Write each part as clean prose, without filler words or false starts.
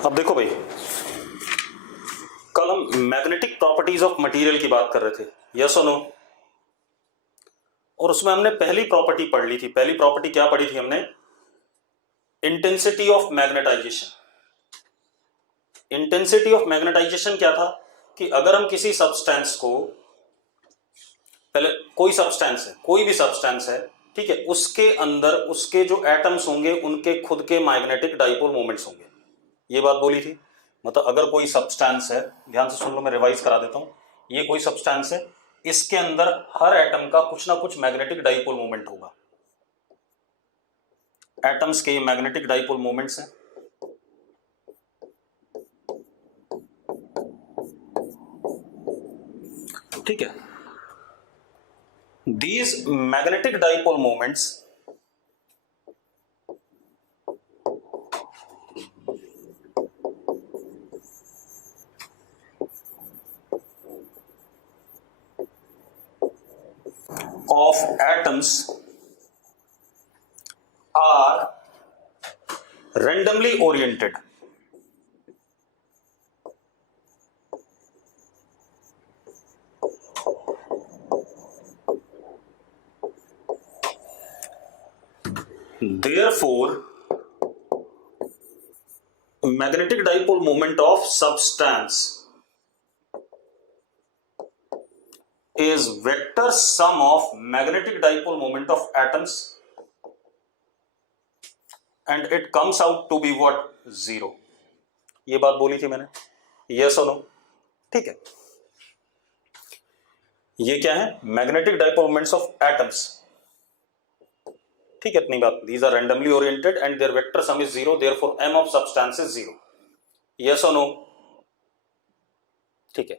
अब देखो भाई, कल हम मैग्नेटिक प्रॉपर्टीज ऑफ मटेरियल की बात कर रहे थे, यस और नो। और उसमें हमने पहली प्रॉपर्टी पढ़ ली थी। पहली प्रॉपर्टी क्या पढ़ी थी हमने? Intensity of magnetisation. Intensity of magnetisation क्या था कि अगर हम किसी सब्सटेंस को, पहले कोई सब्सटेंस है, कोई भी सब्सटेंस है, ठीक है, उसके अंदर उसके जो एटम्स होंगे उनके खुद के मैग्नेटिक डाइपोल मोमेंट्स होंगे, ये बात बोली थी। मतलब अगर कोई सब्सटेंस है, ध्यान से सुन लो, मैं रिवाइज करा देता हूं। ये कोई सब्सटेंस है, इसके अंदर हर एटम का कुछ ना कुछ मैग्नेटिक डाइपोल मोमेंट होगा। एटम्स के मैग्नेटिक डाइपोल मोमेंट्स हैं, ठीक है। These magnetic dipole moments of atoms are randomly oriented. Therefore, magnetic dipole moment of substance is vector sum of magnetic dipole moment of atoms and it comes out to be what? 0. ये बात बोली थी मैंने, yes और no, ठीक है। ये क्या है? Magnetic dipole moments of atoms, ठीक है, इतनी बात। These are randomly oriented and their vector sum is 0, therefore m of substance is 0, yes और नो, ठीक है।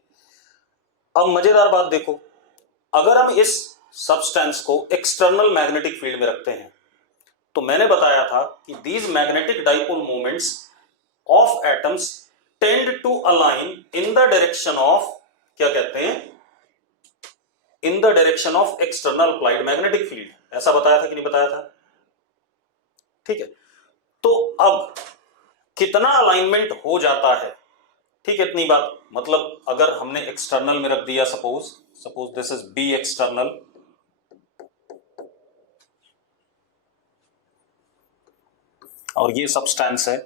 अब मजेदार बात देखो, अगर हम इस सब्सटेंस को एक्सटर्नल मैग्नेटिक फील्ड में रखते हैं तो मैंने बताया था कि these magnetic dipole moments of atoms tend to align in the direction of, क्या कहते हैं, in the direction of external applied magnetic field. ऐसा बताया था कि नहीं बताया था? ठीक है। तो अब कितना अलाइनमेंट हो जाता है, ठीक है, इतनी बात। मतलब अगर हमने एक्सटर्नल में रख दिया, suppose this is B external, और ये सब्सटेंस है,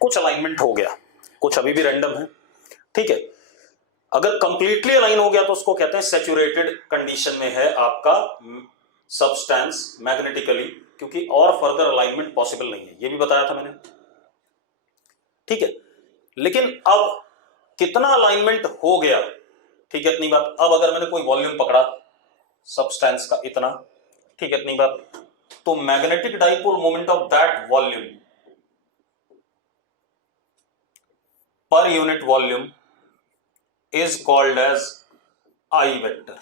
कुछ अलाइनमेंट हो गया, कुछ अभी भी रैंडम है, ठीक है। अगर कंप्लीटली अलाइन हो गया तो उसको कहते हैं सैचुरेटेड कंडीशन में है आपका सब्सटेंस मैग्नेटिकली, क्योंकि और फर्दर अलाइनमेंट पॉसिबल नहीं है, ये भी बताया था मैंने, ठीक है। लेकिन अब कितना अलाइनमेंट हो गया, ठीक है, इतनी बात। अब अगर मैंने कोई वॉल्यूम पकड़ा सब्सटेंस का इतना, ठीक है, इतनी बात, तो magnetic dipole moment of that volume per unit volume is called as I vector,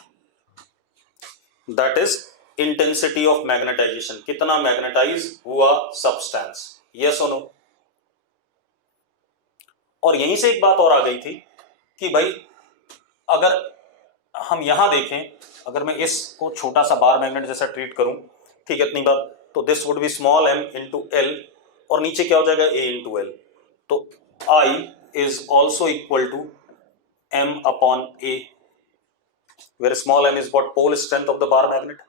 that is intensity of magnetization, कितना मैग्नेटाइज हुआ सब्सटेंस, yes or no। और यहीं से एक बात और आ गई थी कि भाई अगर हम यहां देखें, अगर मैं इसको छोटा सा बार मैग्नेट जैसा ट्रीट करूं, ठीक है, इतनी बात, तो this would be small m into L, और नीचे क्या हो जाएगा? a इंटू एल, तो I is also equal to m upon a, where small m is what? Pole strength of the bar magnet.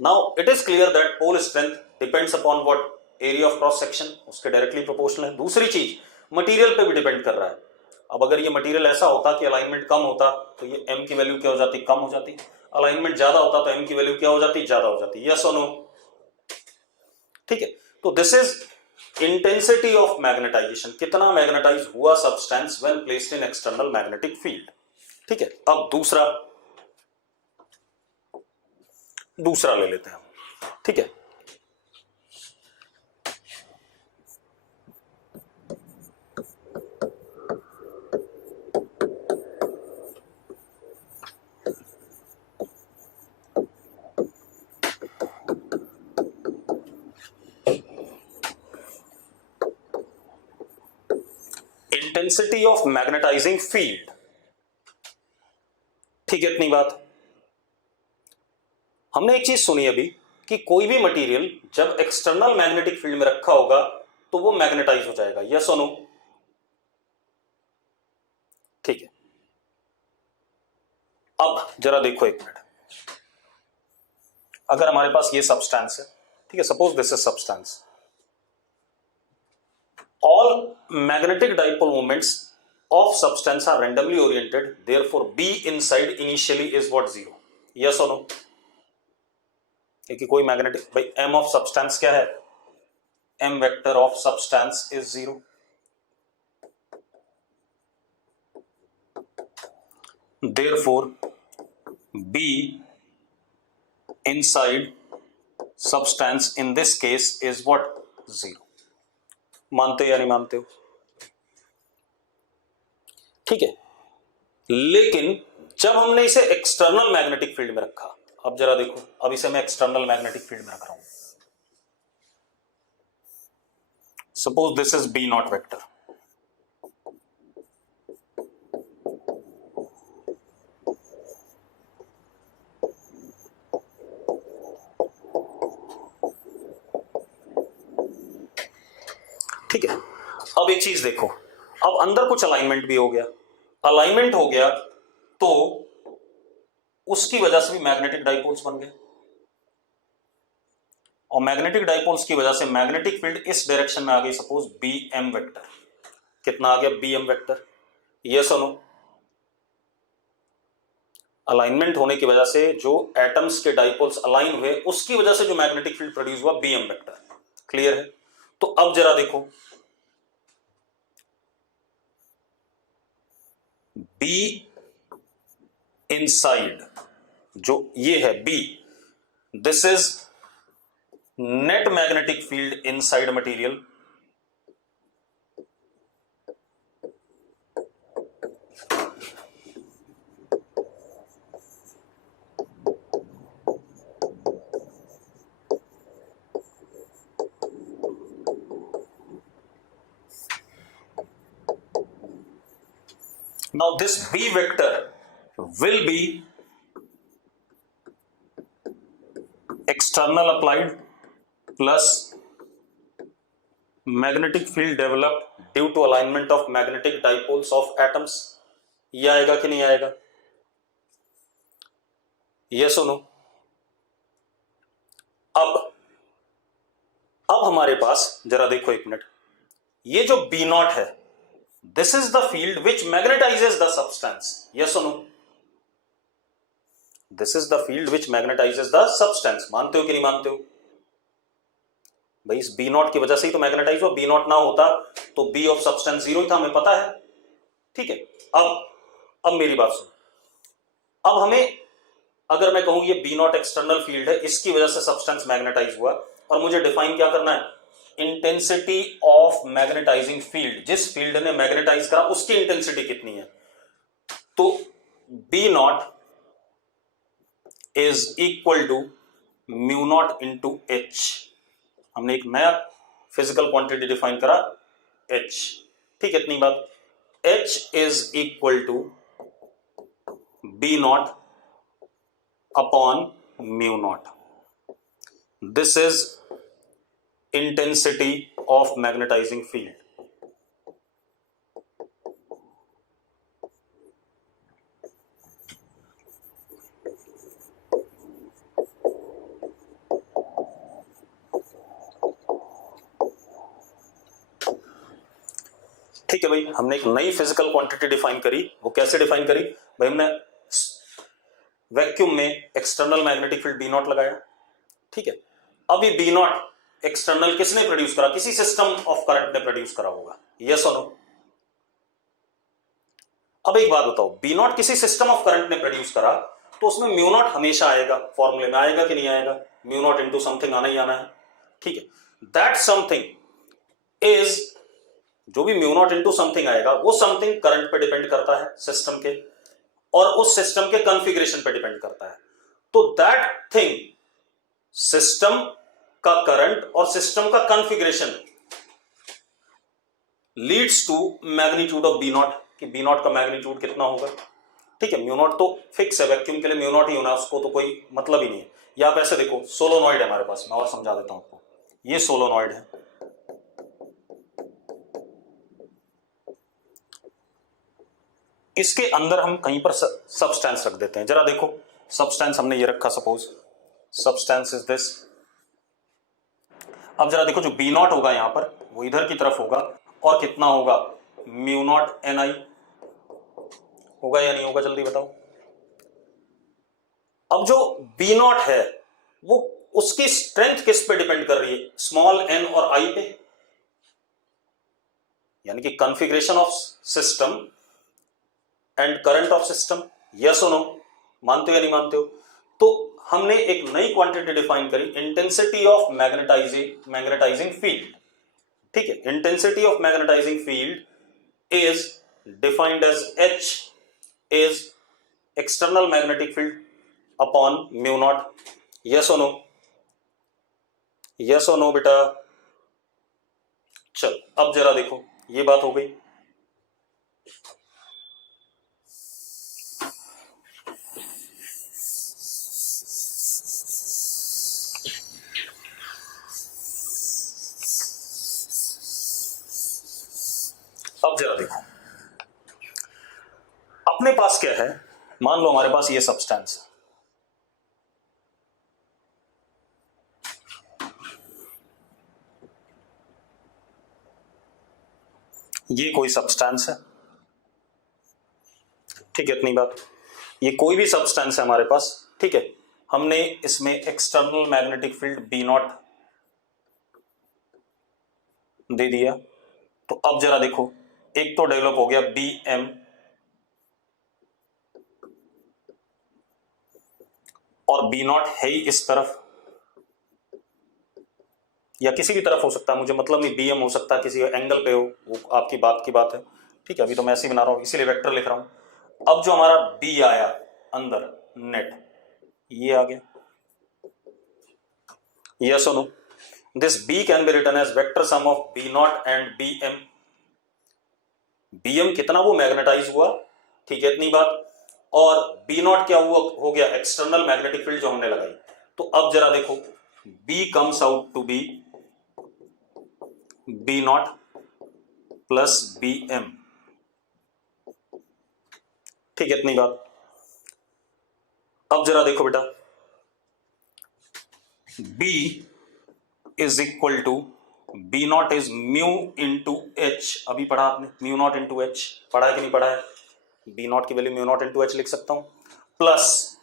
Now it is clear that pole strength depends upon what? Area of cross section, उसके directly proportional है। दूसरी चीज, material पे भी depend कर रहा है। अब अगर ये मटेरियल ऐसा होता कि अलाइनमेंट कम होता तो ये m की वैल्यू क्या हो जाती? कम हो जाती। अलाइनमेंट ज्यादा होता तो m की वैल्यू क्या हो जाती? ज्यादा हो जाती, यस और नो, ठीक है। तो this is intensity of magnetisation, कितना मैग्नेटाइज हुआ substance when placed in external magnetic field, ठीक है। अब दूसरा ले लेते हैं हम, ठीक है। इंटेंसिटी ऑफ मैग्नेटाइजिंग फील्ड, ठीक है, इतनी बात। हमने एक चीज सुनी अभी कि कोई भी मटेरियल जब एक्सटर्नल मैग्नेटिक फील्ड में रखा होगा तो वो मैग्नेटाइज हो जाएगा, यस और नो? ठीक है, अब जरा देखो एक मिनट, अगर हमारे पास ये सब्सटेंस है, ठीक है, suppose this is substance, all magnetic dipole moments of substance are randomly oriented, therefore B inside initially is what, 0, yes or no? कोई मैग्नेटिक, भाई m ऑफ सब्सटेंस क्या है, m vector of substance is 0, therefore B inside substance in this case is what, 0. मानते हो या नहीं मानते हो? ठीक है, लेकिन जब हमने इसे एक्सटर्नल मैग्नेटिक फील्ड में रखा, अब जरा देखो, अब इसे मैं एक्सटर्नल मैग्नेटिक फील्ड में रख रहा हूं, suppose this is B not vector, ठीक है। अब एक चीज देखो, अब अंदर कुछ अलाइनमेंट भी हो गया, अलाइनमेंट हो गया तो उसकी वजह से भी मैग्नेटिक डाइपोल्स बन गए, और मैग्नेटिक डाइपोल्स की वजह से मैग्नेटिक फील्ड इस डायरेक्शन में आ गई, सपोज बी एम वेक्टर, कितना आ गया, बी एम वेक्टर, यस और नो? अलाइनमेंट होने की वजह से जो एटम्स के डाइपोल्स अलाइन हुए उसकी वजह से जो मैग्नेटिक फील्ड प्रोड्यूस हुआ, बी एम वेक्टर, क्लियर है? तो अब जरा देखो, बी इनसाइड, जो ये है B, this is net magnetic field inside material, now this B vector will be external applied plus magnetic field developed due to alignment of magnetic dipoles of atoms, ये आएगा कि नहीं आएगा, yes or no? अब हमारे पास जरा देखो एक मिनट, ये जो B नॉट है, this is the field which magnetizes the substance, yes or no? This is the field which magnetizes the substance, मानते हो कि नहीं मानते हो? भाई इस B नॉट की वजह से ही तो मैग्नेटाइज हुआ, B नॉट ना होता तो B ऑफ सब्सटेंस 0 ही था, हमें पता है, ठीक है? अब मेरी बात सुनो, अब हमें, अगर मैं कहूं ये B नॉट एक्सटर्नल फील्ड है, इसकी वजह से सब्सटेंस मैग्नेटाइज हुआ, और मुझे डिफाइन क्या करना है, इंटेंसिटी ऑफ मैग्नेटाइजिंग फील्ड, जिस फील्ड ने मैग्नेटाइज करा उसकी इंटेंसिटी कितनी है, तो B not is equal to mu not into H, हमने एक नया फिजिकल क्वांटिटी डिफाइन करा, एच, ठीक है, इतनी बात, H is equal to B not upon mu not, this is intensity of magnetizing field. ठीक है भाई, हमने एक नई फिजिकल क्वांटिटी डिफाइन करी, वो कैसे डिफाइन करी भाई, हमने वैक्यूम में external magnetic field B not लगाया, ठीक है, अब ये बी नॉट एक्सटर्नल किसने प्रोड्यूस करा, किसी सिस्टम ऑफ करंट ने प्रोड्यूस करा होगा, यस और नो? अब एक बात बताओ, बी नॉट किसी सिस्टम ऑफ करंट ने प्रोड्यूस करा तो उसमें म्यू नॉट हमेशा आएगा, फॉर्मूले में आएगा कि नहीं आएगा, म्यू नॉट इंटू समथिंग आना ही आना है, ठीक है, दैट समथिंग इज, जो भी म्यू नॉट इंटू समथिंग आएगा वो समथिंग करंट पे डिपेंड करता है सिस्टम के, और उस सिस्टम के कॉन्फ़िगरेशन पे डिपेंड करता है, तो दैट थिंग, सिस्टम का करंट और सिस्टम का configuration leads to magnitude of B not, कि बी नॉट का मैग्नीट्यूड कितना होगा, ठीक है, म्यू नॉट तो फिक्स है, वैक्यूम के लिए म्यू नॉट ही होना, उसको तो कोई मतलब ही नहीं है। या आप ऐसे देखो, सोलोनॉइड है हमारे पास, मैं और समझा देता हूं आपको। ये सोलोनॉइड है, इसके अंदर हम कहीं पर सब्सटेंस रख देते हैं। जरा देखो, सब्सटेंस हमने ये रखा, सपोज सब्सटेंस इज दिस। अब जरा देखो, जो बी नॉट होगा यहां पर वो इधर की तरफ होगा, और कितना होगा, म्यू नॉट एन आई होगा या नहीं होगा, जल्दी बताओ। अब जो बी नॉट है वो, उसकी स्ट्रेंथ किस पे डिपेंड कर रही है, स्मॉल एन और आई पे, यानी कि configuration of system and current of system, yes और नो, मानते हो या नहीं मानते हो। तो हमने एक नई क्वांटिटी डिफाइन करी, इंटेंसिटी ऑफ मैग्नेटाइजिंग फील्ड। ठीक है, intensity of magnetizing field is defined as H is external magnetic field upon mu naught, yes और नो, यस और नो बेटा। चल अब जरा देखो, ये बात हो गई। अब जरा देखो, अपने पास क्या है, मान लो हमारे पास ये सब्सटेंस है, ये कोई सब्सटेंस है, ठीक है, इतनी बात। ये कोई भी सब्सटेंस है हमारे पास, ठीक है, हमने इसमें external magnetic field B naught दे दिया। तो अब जरा देखो, एक तो डेवलप हो गया बी एम, और बी नॉट है ही इस तरफ, या किसी भी तरफ हो सकता है, मुझे मतलब नहीं, बी एम हो सकता है किसी एंगल पे हो, वो आपकी बात की बात है। ठीक है, अभी तो मैं ऐसे ही बना रहा हूं, इसीलिए वेक्टर लिख रहा हूं। अब जो हमारा बी आया अंदर नेट, ये आ गया, यस और no. This B can be written as vector sum of B naught and B M. B M कितना वो मैग्नेटाइज हुआ, ठीक है, इतनी बात। और बी नॉट क्या हुआ, हो गया एक्सटर्नल मैग्नेटिक फील्ड जो हमने लगाई। तो अब जरा देखो, B comes out to be B naught plus B M, ठीक है, इतनी बात। अब जरा देखो बेटा, B is equal to B not is mu into H. अभी पढ़ा आपने, म्यू नॉट इंटू एच, पढ़ा है कि नहीं पढ़ा है। बी नॉट की value mu naught into H लिख सकता हूं, प्लस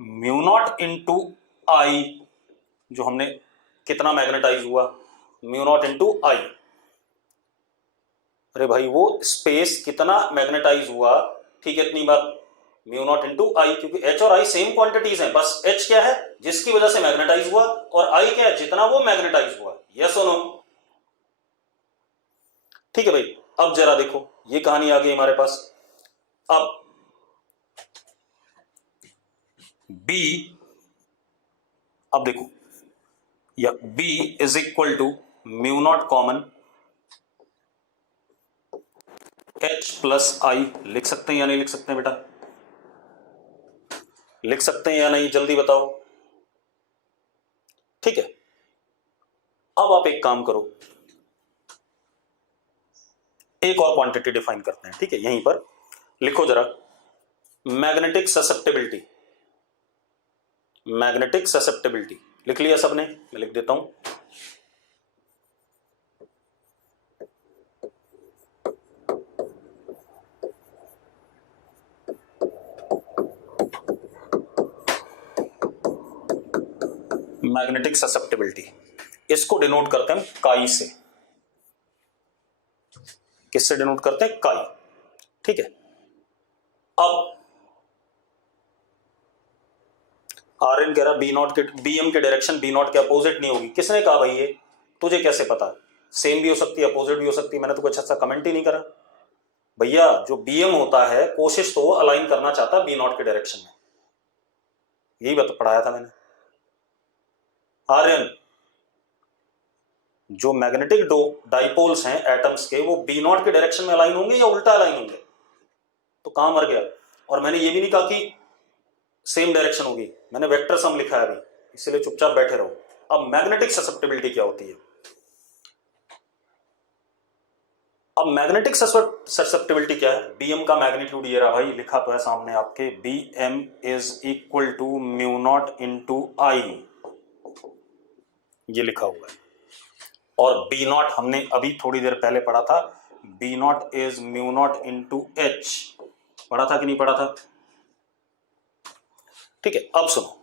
म्यू नॉट इंटू आई, जो हमने कितना मैग्नेटाइज हुआ, म्यू नॉट इंटू आई। अरे भाई वो स्पेस कितना मैग्नेटाइज हुआ, ठीक है, इतनी बात, म्यू नॉट इंटू आई, क्योंकि एच और आई सेम क्वांटिटीज हैं, बस एच क्या है जिसकी वजह से मैग्नेटाइज हुआ, और आई क्या है जितना वो मैग्नेटाइज हुआ, यस और नो। ठीक है भाई, अब जरा देखो, ये कहानी आ गई हमारे पास। अब बी, अब देखो, या B is equal to mu naught common H plus I, लिख सकते हैं या नहीं लिख सकते हैं बेटा, लिख सकते हैं या नहीं, जल्दी बताओ। ठीक है, अब आप एक काम करो, एक और क्वांटिटी डिफाइन करते हैं, ठीक है, यहीं पर लिखो जरा, मैग्नेटिक ससेप्टिबिलिटी। मैग्नेटिक ससेप्टिबिलिटी लिख लिया सबने, मैं लिख देता हूं, मैग्नेटिक ससेप्टिबिलिटी, इसको डिनोट करते हैं काई से। किससे डिनोट करते हैं, काई, ठीक है। अब आर एन कह रहा बी नॉट के, बी एम के डायरेक्शन बी नॉट के अपोजिट नहीं होगी, किसने कहा भाई, ये तुझे कैसे पता, सेम भी हो सकती है अपोजिट भी हो सकती है, मैंने तो कुछ अच्छा कमेंट ही नहीं करा भैया। जो बी एम होता है कोशिश तो वो अलाइन करना चाहता है बी नॉट के डायरेक्शन में, यही बात पढ़ाया था मैंने। आर एन, जो मैग्नेटिक डाइपोल्स हैं एटम्स के, वो बी नॉट के डायरेक्शन में अलाइन होंगे या उल्टा अलाइन होंगे, तो कहां मर गया। और मैंने ये भी नहीं कहा कि सेम डायरेक्शन होगी, मैंने वेक्टर सम लिखा है अभी, इसलिए चुपचाप बैठे रहो। अब मैग्नेटिक ससेप्टिबिलिटी क्या होती है। अब मैग्नेटिक ससेप्टिबिलिटी क्या है। बीएम का मैग्नीट्यूड ये रहा भाई, लिखा तो है सामने आपके, BM is equal to mu not into I, ये लिखा हुआ है। और बी नॉट हमने अभी थोड़ी देर पहले पढ़ा था, B not is mu not into H, पढ़ा था कि नहीं पढ़ा था। ठीक है, अब सुनो,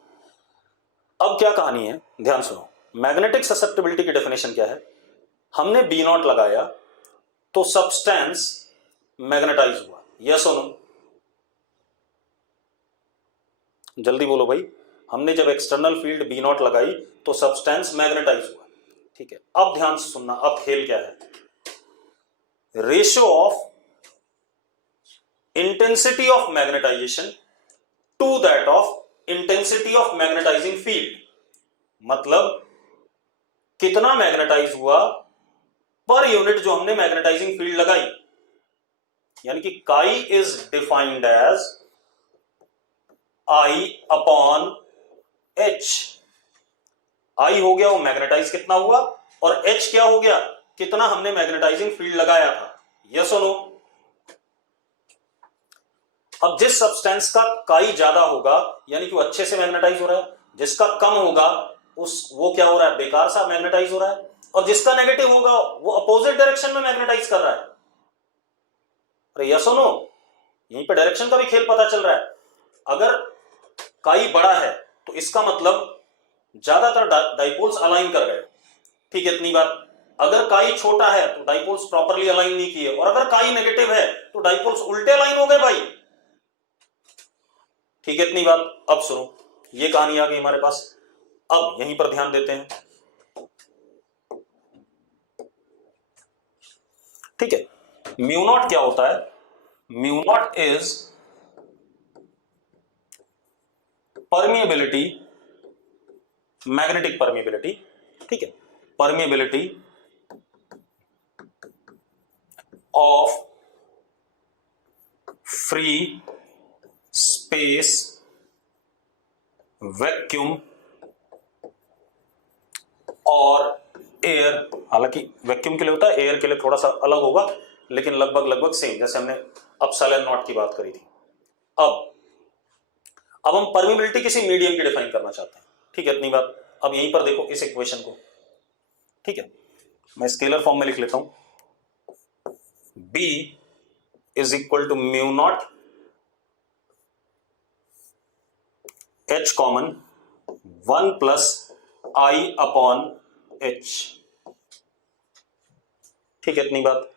अब क्या कहानी है, ध्यान सुनो। मैग्नेटिक ससेप्टिबिलिटी की डेफिनेशन क्या है। हमने बी नॉट लगाया तो सब्सटेंस मैग्नेटाइज हुआ, यस और नो, जल्दी बोलो भाई। हमने जब एक्सटर्नल फील्ड बी नॉट लगाई तो सब्सटेंस मैग्नेटाइज हुआ। ठीक है, अब ध्यान से सुनना, अब खेल क्या है। Ratio of intensity of magnetization to that of intensity of magnetizing field, मतलब कितना मैग्नेटाइज हुआ पर यूनिट जो हमने मैग्नेटाइजिंग फील्ड लगाई। यानी कि chi is defined as I upon H. I हो गया वो मैग्नेटाइज कितना हुआ, और एच क्या हो गया, कितना हमने मैग्नेटाइजिंग फील्ड लगाया था, यस और नो। अब जिस सब्सटेंस का काई ज्यादा होगा यानी कि वो अच्छे से मैग्नेटाइज हो रहा है, जिसका कम होगा वो क्या हो रहा है, बेकार सा मैग्नेटाइज हो रहा है, और जिसका नेगेटिव होगा वो अपोजिट डायरेक्शन में मैग्नेटाइज कर रहा है। अरे यस और नो, यहीं पे डायरेक्शन का भी खेल पता चल रहा है। अगर काई बड़ा है तो इसका मतलब ज्यादातर डाइपोल्स अलाइन कर गए, ठीक है, इतनी बात। अगर काई छोटा है तो डाइपोल्स प्रॉपर्ली अलाइन नहीं किए, और अगर काई नेगेटिव है तो डाइपोल्स उल्टे अलाइन हो गए भाई, ठीक है, इतनी बात। अब सुनो, ये कहानी आ गई हमारे पास, अब यहीं पर ध्यान देते हैं। ठीक है, म्यू नॉट क्या होता है, mu not is permeability, magnetic permeability, ठीक है, permeability of free space vacuum और एयर। हालांकि वैक्यूम के लिए होता है, एयर के लिए थोड़ा सा अलग होगा, लेकिन लगभग सेम, जैसे हमने एप्सिलॉन नॉट की बात करी थी। अब हम परमिबिलिटी किसी मीडियम की डिफाइन करना चाहते हैं, ठीक है, इतनी बात। अब यहीं पर देखो इस इक्वेशन को, ठीक है, मैं स्केलर फॉर्म में लिख लेता हूं, B is equal to mu naught H common 1 plus I upon H, ठीक है, इतनी बात,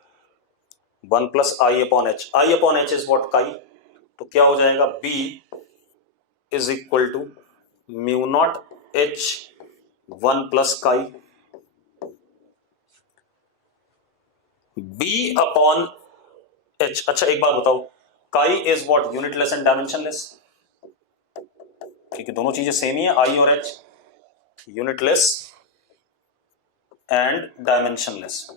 1 plus I upon H। I upon H is what, chi, तो क्या हो जाएगा, B is equal to mu naught H 1 plus chi, B upon H। अच्छा एक बात बताओ, काई is what, unitless and dimensionless, क्योंकि दोनों चीजें सेम ही है, I और H, unitless and dimensionless.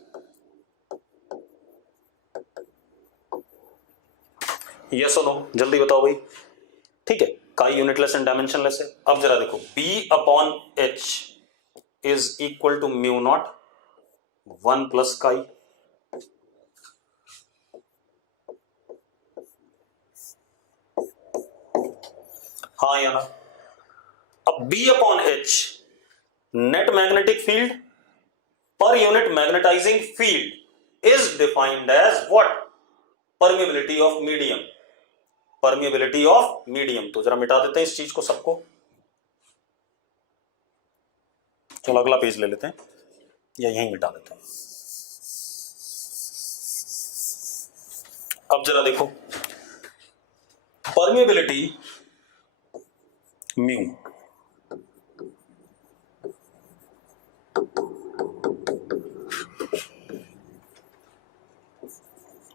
Yes और नो, जल्दी बताओ भाई, ठीक है, काई यूनिटलेस एंड डायमेंशनलेस है। अब जरा देखो, B upon H is equal to mu naught 1 plus chi, हाँ या ना। अब B upon H net magnetic field पर unit magnetizing field is defined as what, permeability of medium, permeability of medium. तो जरा मिटा देते हैं इस चीज को सबको, चलो अगला पेज ले लेते हैं, या यहीं मिटा देते हैं। अब जरा देखो, परमिएबिलिटी म्यू,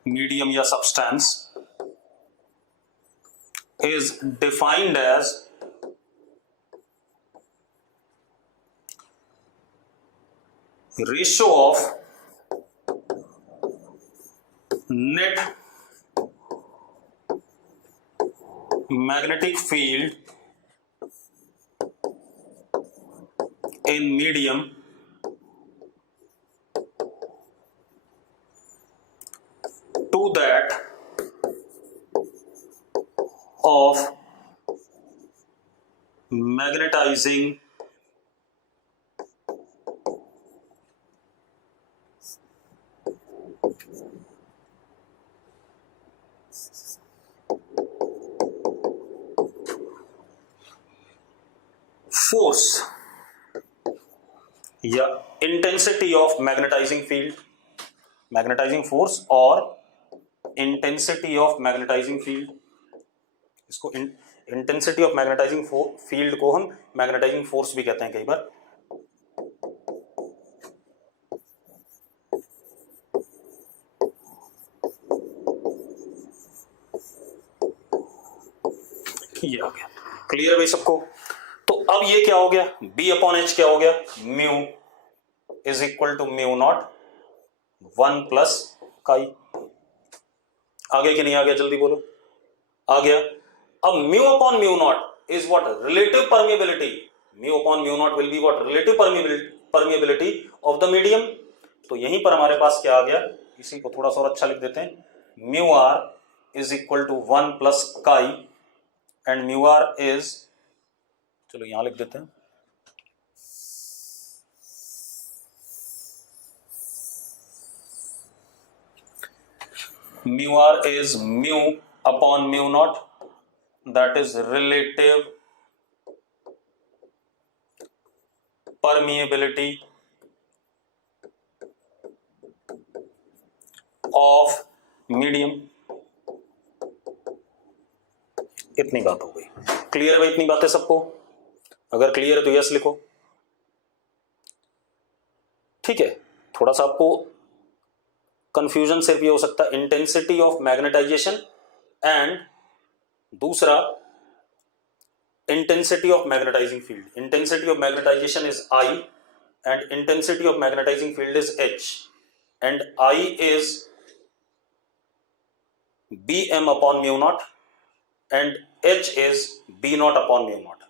मीडियम या substance is defined as ratio of net magnetic field in medium to that of magnetizing force या intensity of magnetizing field, magnetizing force और इंटेंसिटी ऑफ मैग्नेटाइजिंग फील्ड, इसको इंटेंसिटी ऑफ मैग्नेटाइजिंग फील्ड को हम magnetising force भी कहते हैं कई बार। ये आ गया, क्लियर भाई सबको। तो अब ये क्या हो गया, B अपॉन एच क्या हो गया, mu is equal to mu naught 1 plus chi. आ गया कि नहीं आ गया, जल्दी बोलो, आ गया। अब mu upon mu not is what, relative permeability. Mu upon mu not will be what, relative permeability of the medium. तो यहीं पर हमारे पास क्या आ गया, इसी को थोड़ा सा और अच्छा लिख देते हैं, mu R is equal to 1 plus chi and mu R is, चलो यहां लिख देते हैं, mu R is mu upon mu naught, that is relative permeability of medium। इतनी बात हो गई, क्लियर है भाई, इतनी बातें सबको? अगर क्लियर है तो यस लिखो। ठीक है, थोड़ा सा आपको कंफ्यूजन सिर्फ ये हो सकता है, इंटेंसिटी ऑफ मैग्नेटाइजेशन एंड दूसरा intensity of magnetizing field. Intensity of magnetization is I and intensity of magnetizing field is H and I is Bm upon mu naught and H is B naught upon mu naught.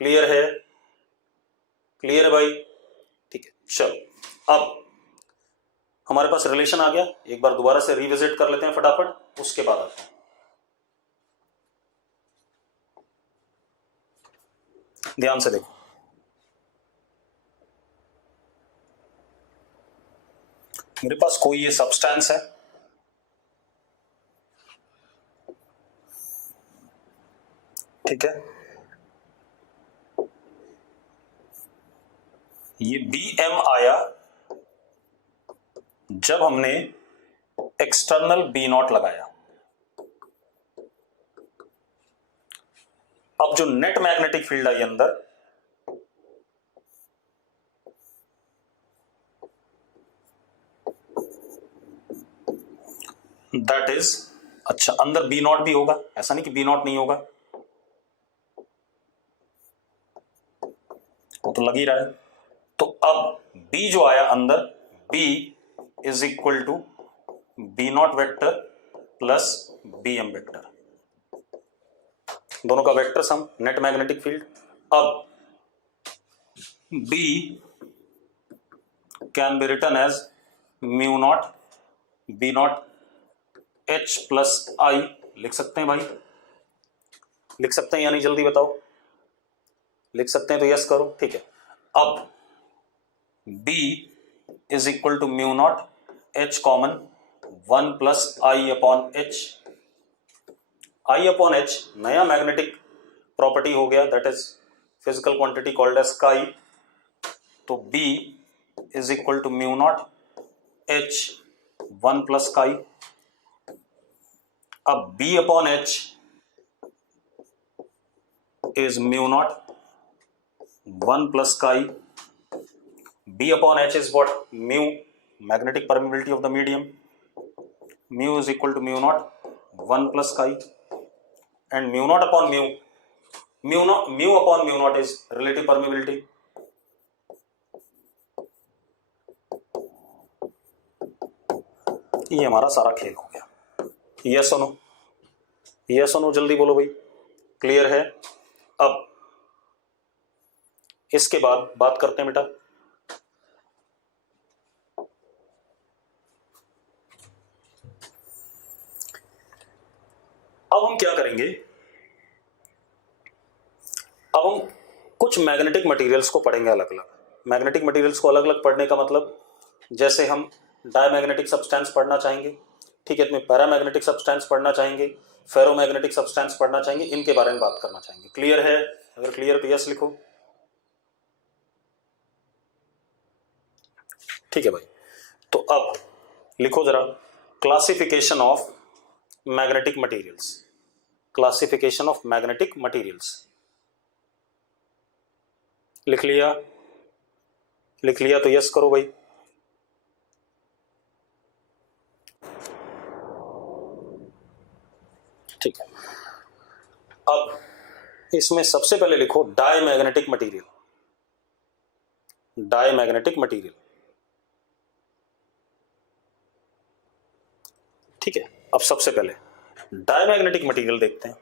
Clear है? Clear है भाई? ठीक है, चलो अब हमारे पास relation आ गया, एक बार दोबारा से रिविजिट कर लेते हैं फटाफट, उसके बाद आते हैं। ध्यान से देखो, मेरे पास कोई ये सब्सटेंस है, ठीक है, ये Bm आया जब हमने एक्सटर्नल B नॉट लगाया। अब जो नेट मैग्नेटिक फील्ड आई अंदर, दैट इज, अच्छा अंदर B नॉट भी होगा, ऐसा नहीं कि B नॉट नहीं होगा, वो तो लग ही रहा है। तो अब B जो आया अंदर, B is equal to B naught vector plus Bm vector, दोनों का vector sum, net magnetic field. अब B can be written as mu naught B naught H plus I, लिख सकते हैं भाई, लिख सकते हैं या नहीं, जल्दी बताओ, लिख सकते हैं तो यस करो। ठीक है, अब B is equal to mu naught H common 1 plus I upon H। I upon H नया मैग्नेटिक प्रॉपर्टी हो गया, that is physical quantity called as chi. तो B is equal to mu naught H 1 plus chi. अब B upon H is mu naught 1 plus chi. B upon H is what? Mu, magnetic permeability of the medium. Mu is equal to mu naught 1 plus chi, and mu naught upon mu upon mu naught is relative permeability. ये हमारा सारा खेल हो गया। Yes और no, yes और no, जल्दी बोलो भाई, क्लियर है? अब इसके बाद बात करते हैं बेटा अब हम क्या करेंगे, अब हम कुछ मैग्नेटिक मटेरियल्स को पढ़ेंगे अलग अलग। मैग्नेटिक मटेरियल्स को अलग अलग पढ़ने का मतलब, जैसे हम डायमैग्नेटिक सब्सटेंस पढ़ना चाहेंगे, ठीक है, इसमें पैरामैग्नेटिक सब्सटेंस पढ़ना चाहेंगे, फेरोमैग्नेटिक सब्सटेंस पढ़ना चाहेंगे, इनके बारे में बात करना चाहेंगे। क्लियर है? अगर क्लियर तो यस लिखो। ठीक है भाई, तो अब लिखो जरा classification of magnetic materials. Classification of magnetic materials लिख लिया? लिख लिया तो यस करो भाई। ठीक है, अब इसमें सबसे पहले लिखो डायमैग्नेटिक मटेरियल। डायमैग्नेटिक मटेरियल, ठीक है। अब सबसे पहले डायमैग्नेटिक मटेरियल देखते हैं।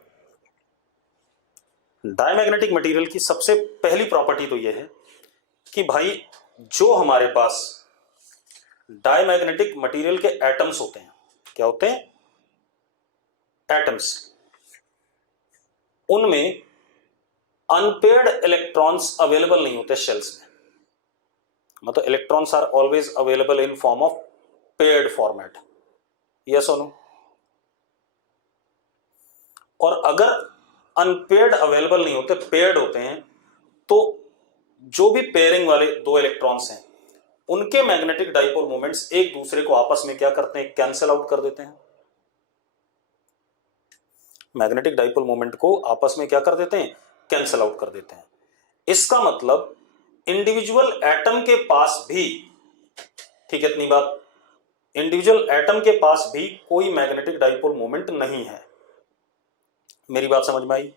डायमैग्नेटिक मटेरियल की सबसे पहली प्रॉपर्टी तो यह है कि भाई जो हमारे पास डायमैग्नेटिक मटेरियल के एटम्स होते हैं, क्या होते हैं? एटम्स, उनमें अनपेयर्ड इलेक्ट्रॉन्स अवेलेबल नहीं होते शेल्स में। मतलब electrons are always available in form of paired format, yes और नो? और अगर अनपेयर्ड अवेलेबल नहीं होते, पेयर्ड होते हैं, तो जो भी पेयरिंग वाले दो इलेक्ट्रॉन्स हैं उनके मैग्नेटिक डाइपोल मोमेंट्स एक दूसरे को आपस में क्या करते हैं? कैंसिल आउट कर देते हैं। मैग्नेटिक डाइपोल मोमेंट को आपस में क्या कर देते हैं? कैंसिल आउट कर देते हैं। इसका मतलब इंडिविजुअल एटम के पास भी, ठीक है, इतनी बात, इंडिविजुअल एटम के पास भी कोई मैग्नेटिक डाइपोल मोमेंट नहीं है। मेरी बात समझ में आई?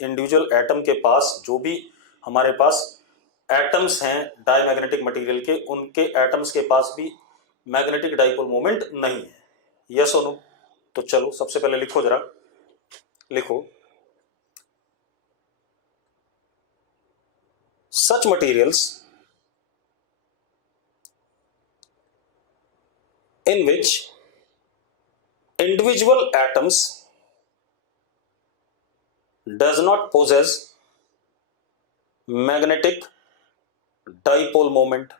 इंडिविजुअल एटम के पास, जो भी हमारे पास एटम्स हैं डायमैग्नेटिक मटेरियल के, उनके एटम्स के पास भी मैग्नेटिक डाइपोल मोमेंट नहीं है, यस और नो? तो चलो सबसे पहले लिखो जरा, लिखो such materials in which individual atoms does not possess magnetic dipole moment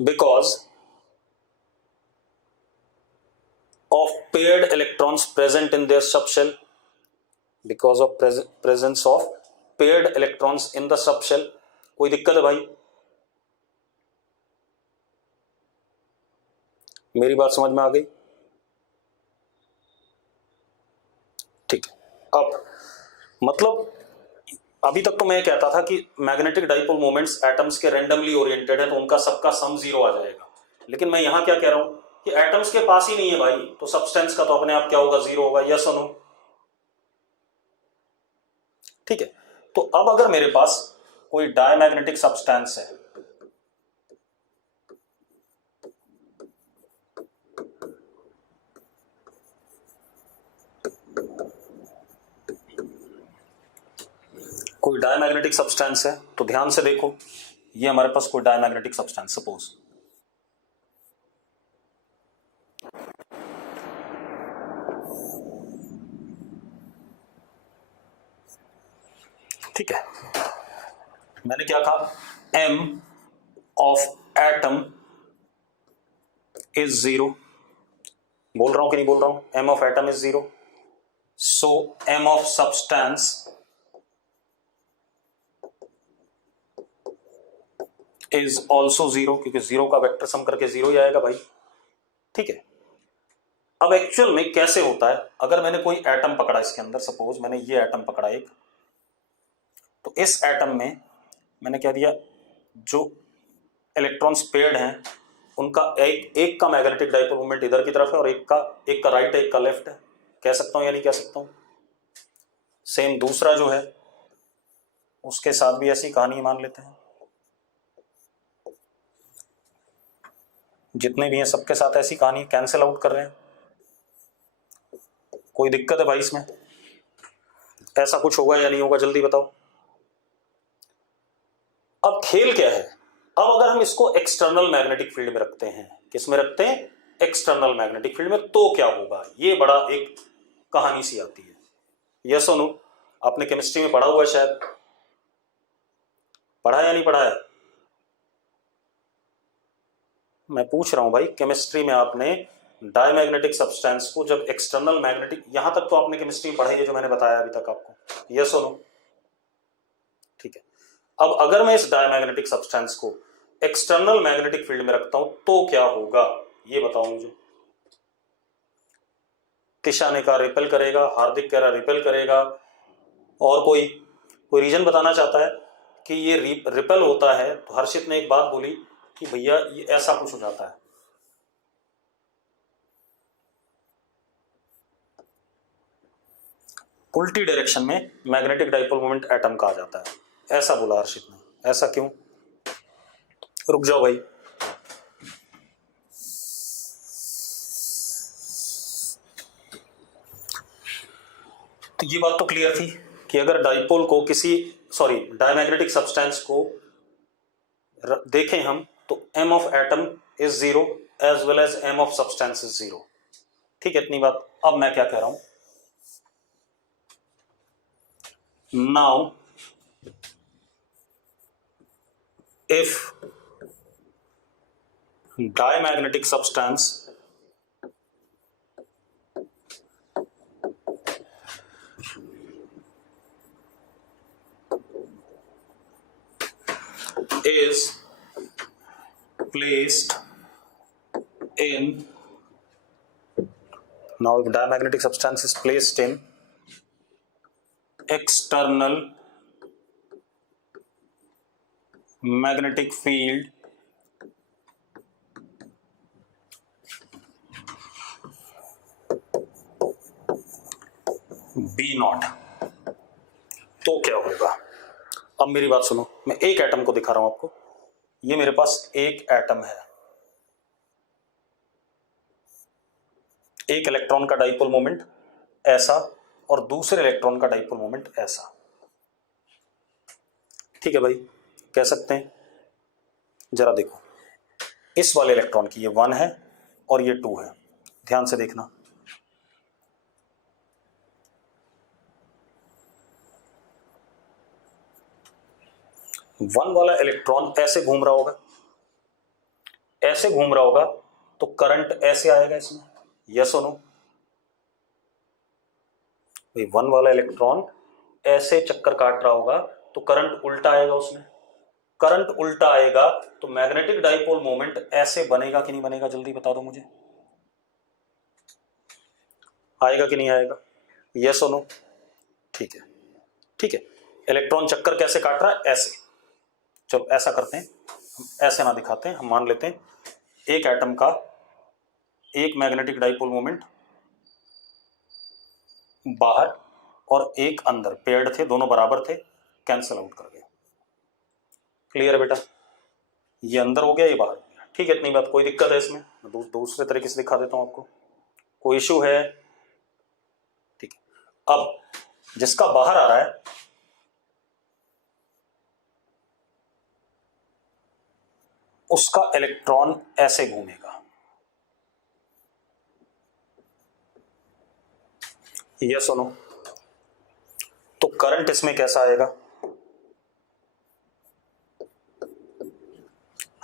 because of paired electrons present in their subshell, because of presence of paired electrons in the subshell। कोई दिक्कत है भाई? मेरी बात समझ में आ गई? ठीक है। अब मतलब अभी तक तो मैं कहता था कि मैग्नेटिक डाइपोल मोमेंट्स एटम्स के रैंडमली ओरिएंटेड है, तो उनका सबका सम जीरो आ जाएगा। लेकिन मैं यहां क्या कह रहा हूं कि एटम्स के पास ही नहीं है भाई, तो सब्सटेंस का तो अपने आप क्या होगा? जीरो होगा, यस और नो? ठीक है, तो अब अगर मेरे पास कोई डायमैग्नेटिक सब्सटेंस है, कोई डायमैग्नेटिक सब्सटेंस है, तो ध्यान से देखो, ये हमारे पास कोई डायमैग्नेटिक सब्सटेंस, सपोज ठीक है, मैंने क्या कहा? m of atom is zero. बोल रहा हूं कि नहीं बोल रहा हूं? m of atom is zero, so m of substance is also zero, क्योंकि जीरो का वेक्टर सम करके जीरो ही आएगा भाई। ठीक है, अब एक्चुअल में कैसे होता है? अगर मैंने कोई एटम पकड़ा इसके अंदर, सपोज मैंने ये एटम पकड़ा एक, तो इस एटम में मैंने क्या दिया? जो इलेक्ट्रॉन्स पेयर्ड हैं उनका एक का मैग्नेटिक डाइपोल मोमेंट इधर की तरफ है और एक का राइट है, एक का लेफ्ट है। कह सकता हूं या नहीं कह सकता हूं? सेम दूसरा जो है उसके साथ भी ऐसी कहानी मान लेते हैं, जितने भी हैं सबके साथ ऐसी कहानी, कैंसिल आउट कर रहे हैं, कोई दिक्कत है भाई इसमें? ऐसा कुछ होगा या नहीं होगा, जल्दी बताओ। अब खेल क्या है, अब अगर हम इसको एक्सटर्नल मैग्नेटिक फील्ड में रखते हैं, किस में रखते हैं? एक्सटर्नल मैग्नेटिक फील्ड में, तो क्या होगा? ये बड़ा एक कहानी सी आती है। यस और नो? आपने केमिस्ट्री में पढ़ा हुआ है शायद, पढ़ा या नहीं पढ़ा है? मैं पूछ रहा हूं भाई, केमिस्ट्री में आपने डायमैग्नेटिक सब्सटेंस को जब एक्सटर्नल मैग्नेटिक, यहां तक तो आपने केमिस्ट्री में पढ़ा है जो मैंने बताया अभी तक आपको, यस और नो? ठीक है। अब अगर मैं इस डायमैग्नेटिक सब्सटेंस को एक्सटर्नल मैग्नेटिक फील्ड में रखता हूं तो क्या होगा, ये बताओ मुझे। किशा ने कहा रिपेल करेगा, हार्दिक कह रहा रिपेल करेगा, और कोई रीजन बताना चाहता है कि ये रिपेल होता है। तो हर्षित ने एक बात बोली कि भैया ये ऐसा कुछ हो जाता है, उल्टी डायरेक्शन में मैग्नेटिक डाइपोल मोमेंट एटम का आ जाता है, ऐसा बोला हर्षित ने। ऐसा क्यों? रुक जाओ भाई, तो ये बात तो क्लियर थी कि अगर डाइपोल को डायमैग्नेटिक सब्सटेंस को देखें हम, तो M of atom is zero as well as M of substance is zero. ठीक है, इतनी बात। अब मैं क्या कह रहा हूं, now if diamagnetic substance is placed in, now if diamagnetic substance is placed in external magnetic field B not, तो क्या होगा? अब मेरी बात सुनो, मैं एक एटम को दिखा रहा हूं आपको। ये मेरे पास एक एटम है, एक इलेक्ट्रॉन का डाइपोल मोमेंट ऐसा और दूसरे इलेक्ट्रॉन का डाइपोल मोमेंट ऐसा। ठीक है भाई, कह सकते हैं। जरा देखो, इस वाले इलेक्ट्रॉन की ये 1 है और ये 2 है, ध्यान से देखना। वन वाला इलेक्ट्रॉन ऐसे घूम रहा होगा, ऐसे घूम रहा होगा, तो करंट ऐसे आएगा इसमें, यस और नो? भाई वन वाला इलेक्ट्रॉन ऐसे चक्कर काट रहा होगा तो करंट उल्टा आएगा उसमें। करंट उल्टा आएगा तो मैग्नेटिक डाइपोल मोमेंट ऐसे बनेगा कि नहीं बनेगा, जल्दी बता दो मुझे। आएगा कि नहीं आएगा, यस और नो? ठीक है, ठीक है। इलेक्ट्रॉन चक्कर कैसे काट रहा है? ऐसे। चलो ऐसा करते हैं, हम ऐसे ना दिखाते हैं, हम मान लेते हैं एक एटम का एक मैग्नेटिक डाइपोल मोमेंट बाहर और एक अंदर, पेयर्ड थे, दोनों बराबर थे, कैंसिल आउट कर गए। क्लियर है बेटा? ये अंदर हो गया, ये बाहर हो गया। ठीक है, इतनी बात। कोई दिक्कत है इसमें? मैं दूसरे तरीके से दिखा देता हूं आपको, कोई इशू है? ठीक है। अब जिसका बाहर आ रहा है उसका इलेक्ट्रॉन ऐसे घूमेगा, यस और नो? तो करंट इसमें कैसा आएगा,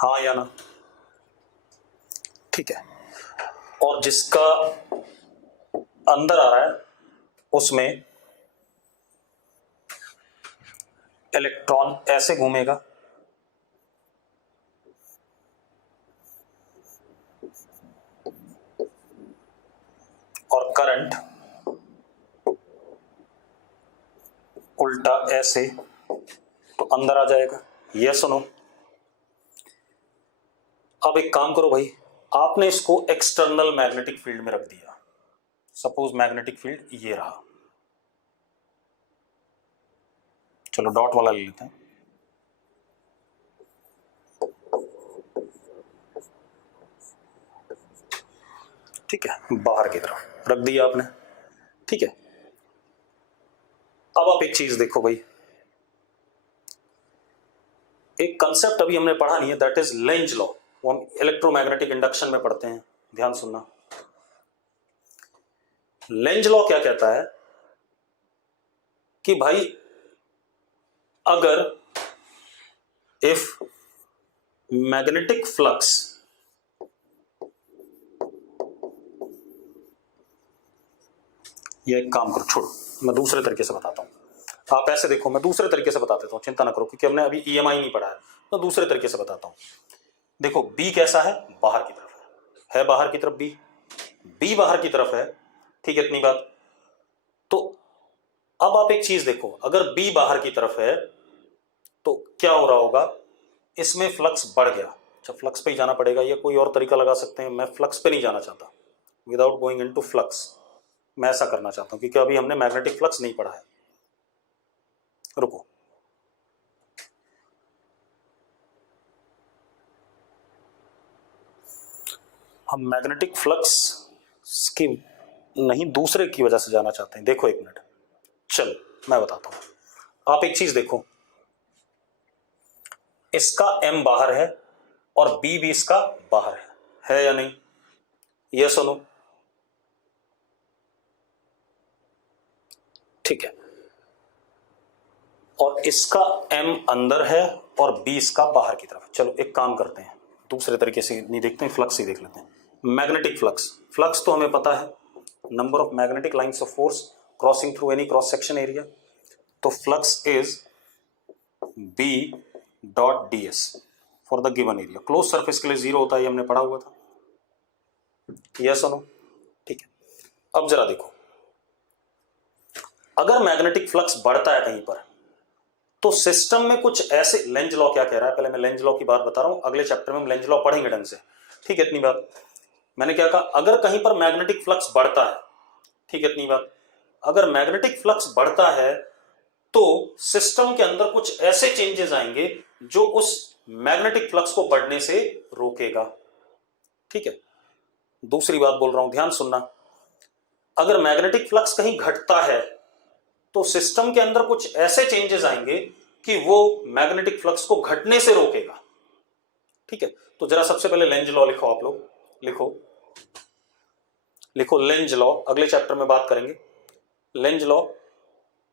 हाँ या ना? ठीक है। और जिसका अंदर आ रहा है उसमें इलेक्ट्रॉन ऐसे घूमेगा, और करंट उल्टा ऐसे, तो अंदर आ जाएगा, यस और नो? अब एक काम करो भाई, आपने इसको एक्सटर्नल मैग्नेटिक फील्ड में रख दिया। सपोज मैग्नेटिक फील्ड ये रहा, चलो डॉट वाला ले लेते हैं। ठीक है, बाहर की तरफ रख दिया आपने। ठीक है। अब आप एक चीज देखो भाई, एक कंसेप्ट अभी हमने पढ़ा नहीं है, दैट इज लेंज लॉ। वो हम इलेक्ट्रोमैग्नेटिक इंडक्शन में पढ़ते हैं, ध्यान सुनना। लेंज लॉ क्या कहता है कि भाई अगर इफ मैग्नेटिक फ्लक्स ये एक काम करो, छोड़ो, मैं दूसरे तरीके से बताता हूं। आप ऐसे देखो, मैं दूसरे तरीके से बता देता हूं, चिंता ना करो, क्योंकि हमने अभी ईएमआई नहीं पढ़ा है, तो दूसरे तरीके से बताता हूं। देखो बी कैसा है, बाहर की तरफ है बाहर की तरफ बी बाहर की तरफ है, ठीक है, इतनी बात। तो अब आप एक चीज देखो, अगर बी बाहर की तरफ है तो क्या हो रहा होगा, इसमें फ्लक्स बढ़ गया। अच्छा, फ्लक्स पे ही जाना पड़ेगा, या कोई और तरीका लगा सकते हैं, मैं फ्लक्स पे नहीं जाना चाहता, विदाउट गोइंग इनटू फ्लक्स मैं ऐसा करना चाहता हूं, क्योंकि अभी हमने मैग्नेटिक फ्लक्स नहीं पढ़ा है। रुको, हम मैग्नेटिक फ्लक्स की नहीं, दूसरे की वजह से जाना चाहते हैं। देखो एक मिनट, चलो मैं बताता हूं। आप एक चीज देखो, इसका एम बाहर है और बी भी इसका बाहर है या नहीं? ये सुनो, ठीक है, और इसका एम अंदर है और बी इसका बाहर की तरफ है। चलो एक काम करते हैं, दूसरे तरीके से नहीं देखते हैं, फ्लक्स ही देख लेते हैं। मैग्नेटिक फ्लक्स, फ्लक्स तो हमें पता है, number of magnetic lines of force crossing through any cross section area. तो flux is B dot D S for the given area. Close surface के लिए जीरो होता है, ये हमने पढ़ा हुआ था, यस और नो, ठीक है। अब जरा देखो, अगर मैग्नेटिक फ्लक्स बढ़ता है कहीं पर, तो सिस्टम में कुछ ऐसे, लेंज लॉ क्या कह रहा है, पहले मैं लेंज लॉ की बात बता रहा हूं, अगले चैप्टर में हम लेंज लॉ पढ़ेंगे ढंग से, ठीक है, इतनी बात। मैंने क्या कहा, अगर कहीं पर मैग्नेटिक फ्लक्स बढ़ता है, ठीक है, इतनी बात, अगर मैग्नेटिक फ्लक्स बढ़ता है तो सिस्टम के अंदर कुछ ऐसे चेंजेस आएंगे जो उस मैग्नेटिक फ्लक्स को बढ़ने से रोकेगा, ठीक है। दूसरी बात बोल रहा हूं, ध्यान सुनना, अगर मैग्नेटिक फ्लक्स कहीं घटता है तो सिस्टम के अंदर कुछ ऐसे चेंजेस आएंगे कि वो मैग्नेटिक फ्लक्स को घटने से रोकेगा, ठीक है। तो जरा सबसे पहले लेंज लॉ लिखो, आप लोग लिखो, लिखो लेंज लॉ, अगले चैप्टर में बात करेंगे लेंज लॉ,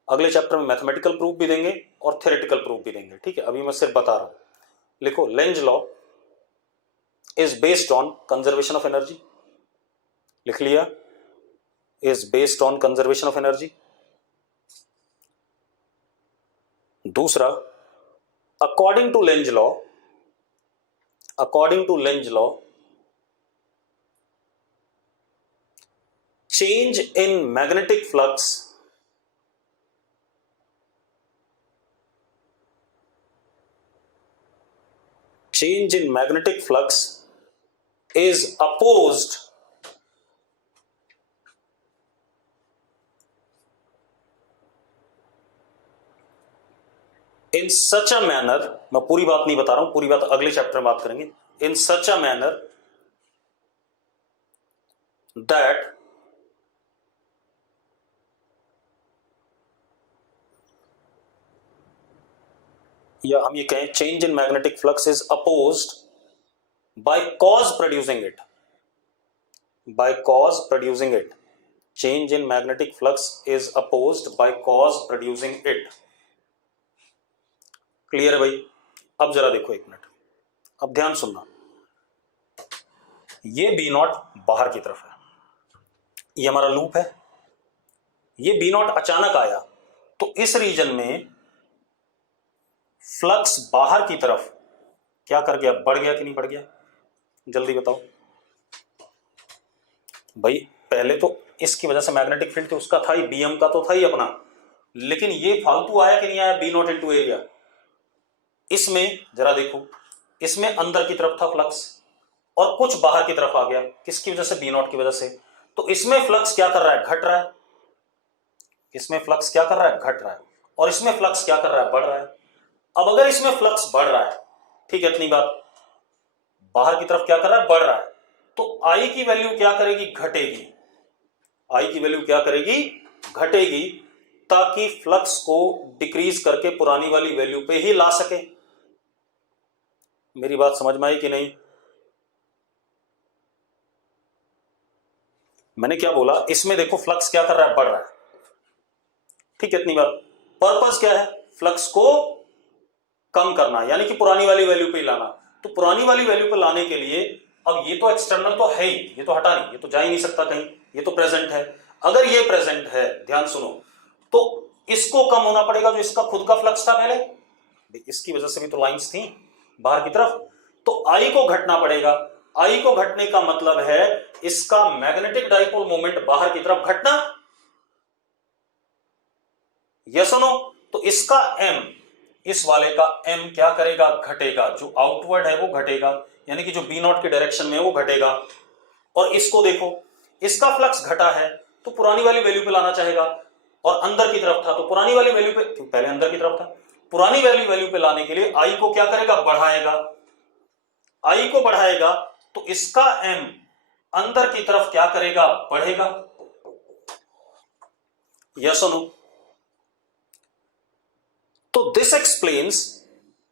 अगले चैप्टर में मैथमेटिकल प्रूफ भी देंगे और थ्योरेटिकल प्रूफ भी देंगे, ठीक है, अभी मैं सिर्फ बता रहा हूं। लिखो, Lenz law is based on conservation of energy, लिख लिया, is based on conservation of energy. दूसरा, according to Lenz law, according to Lenz law, change in magnetic flux is opposed in such a manner, मैं पूरी बात नहीं बता रहा हूं, पूरी बात अगले चैप्टर में बात करेंगे, in such a manner that या हम ये कहें, change in magnetic flux is opposed by cause producing it, by cause producing it, change in magnetic flux is opposed by cause producing it. Clear है भाई? अब जरा देखो एक मिनट, अब ध्यान सुनना, ये बी नॉट बाहर की तरफ है, ये हमारा लूप है, ये बी नॉट अचानक आया, तो इस रीजन में फ्लक्स बाहर की तरफ क्या कर गया, बढ़ गया कि नहीं बढ़ गया? जल्दी बताओ भाई। पहले तो इसकी वजह से मैग्नेटिक फील्ड तो उसका था ही, बीएम का तो था ही अपना, लेकिन ये फालतू आया कि नहीं आया, बी नॉट इनटू एरिया। इसमें जरा देखो, इसमें अंदर की तरफ था फ्लक्स और कुछ बाहर की तरफ आ गया, किसकी वजह से, बी नॉट की वजह से। तो इसमें फ्लक्स क्या कर रहा है, घट रहा है, इसमें फ्लक्स क्या कर रहा है, घट रहा है, और इसमें फ्लक्स क्या कर रहा है, बढ़ रहा है। अब अगर इसमें फ्लक्स बढ़ रहा है, ठीक है, इतनी बात, बाहर की तरफ क्या कर रहा है, बढ़ रहा है, तो आई की वैल्यू क्या करेगी, घटेगी, आई की वैल्यू क्या करेगी, घटेगी ताकि फ्लक्स को डिक्रीज करके पुरानी वाली वैल्यू पे ही ला सके। मेरी बात समझ में आई कि नहीं? मैंने क्या बोला, इसमें देखो फ्लक्स क्या कर रहा है, बढ़ रहा है, ठीक है, इतनी बात। पर्पस क्या है, फ्लक्स को कम करना, यानी कि पुरानी वाली वैल्यू पे ही लाना। तो पुरानी वाली वैल्यू पे लाने के लिए, अब ये तो एक्सटर्नल तो है ही, ये तो हटा नहीं, ये तो जा ही नहीं सकता कहीं, ये तो प्रेजेंट है। अगर ये प्रेजेंट है, ध्यान सुनो, तो इसको कम होना पड़ेगा जो इसका खुद का फ्लक्स था पहले, इसकी वजह से भी तो लाइंस थी बाहर की तरफ, तो आई को घटना पड़ेगा। आई को घटने का मतलब है इसका मैग्नेटिक डाइपोल मोमेंट बाहर की तरफ घटना, यस और नो? तो इसका एम, इस वाले का एम क्या करेगा, घटेगा, जो आउटवर्ड है वो घटेगा, यानी कि जो बी नॉट के डायरेक्शन में है वो घटेगा। और इसको देखो, इसका फ्लक्स घटा है तो पुरानी वाली वैल्यू पे लाना चाहेगा, और अंदर की तरफ था तो पुरानी वाली वैल्यू पे, क्यों पहले अंदर की तरफ था, पुरानी वाली वैल्यू पे लाने के लिए आई को क्या करेगा, बढ़ाएगा। आई को बढ़ाएगा तो इसका एम अंदर की तरफ क्या करेगा, बढ़ेगा, यस और नो? तो दिस एक्सप्लेन्स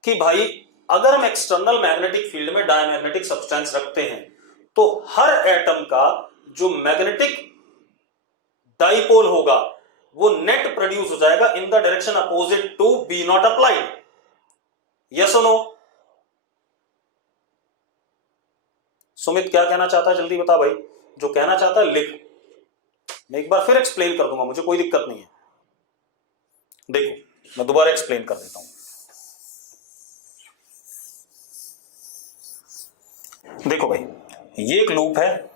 कि भाई अगर हम एक्सटर्नल मैग्नेटिक फील्ड में डायमैग्नेटिक सब्सटेंस रखते हैं तो हर एटम का जो मैग्नेटिक डाइपोल होगा वो नेट प्रोड्यूस हो जाएगा in the direction opposite to B naught applied, yes और नो? सुमित क्या कहना चाहता है, जल्दी बता भाई, जो कहना चाहता है लिख, मैं एक बार फिर एक्सप्लेन कर दूंगा, मुझे कोई दिक्कत नहीं है। देखो मैं दोबारा एक्सप्लेन कर देता हूं। देखो भाई, ये एक लूप है,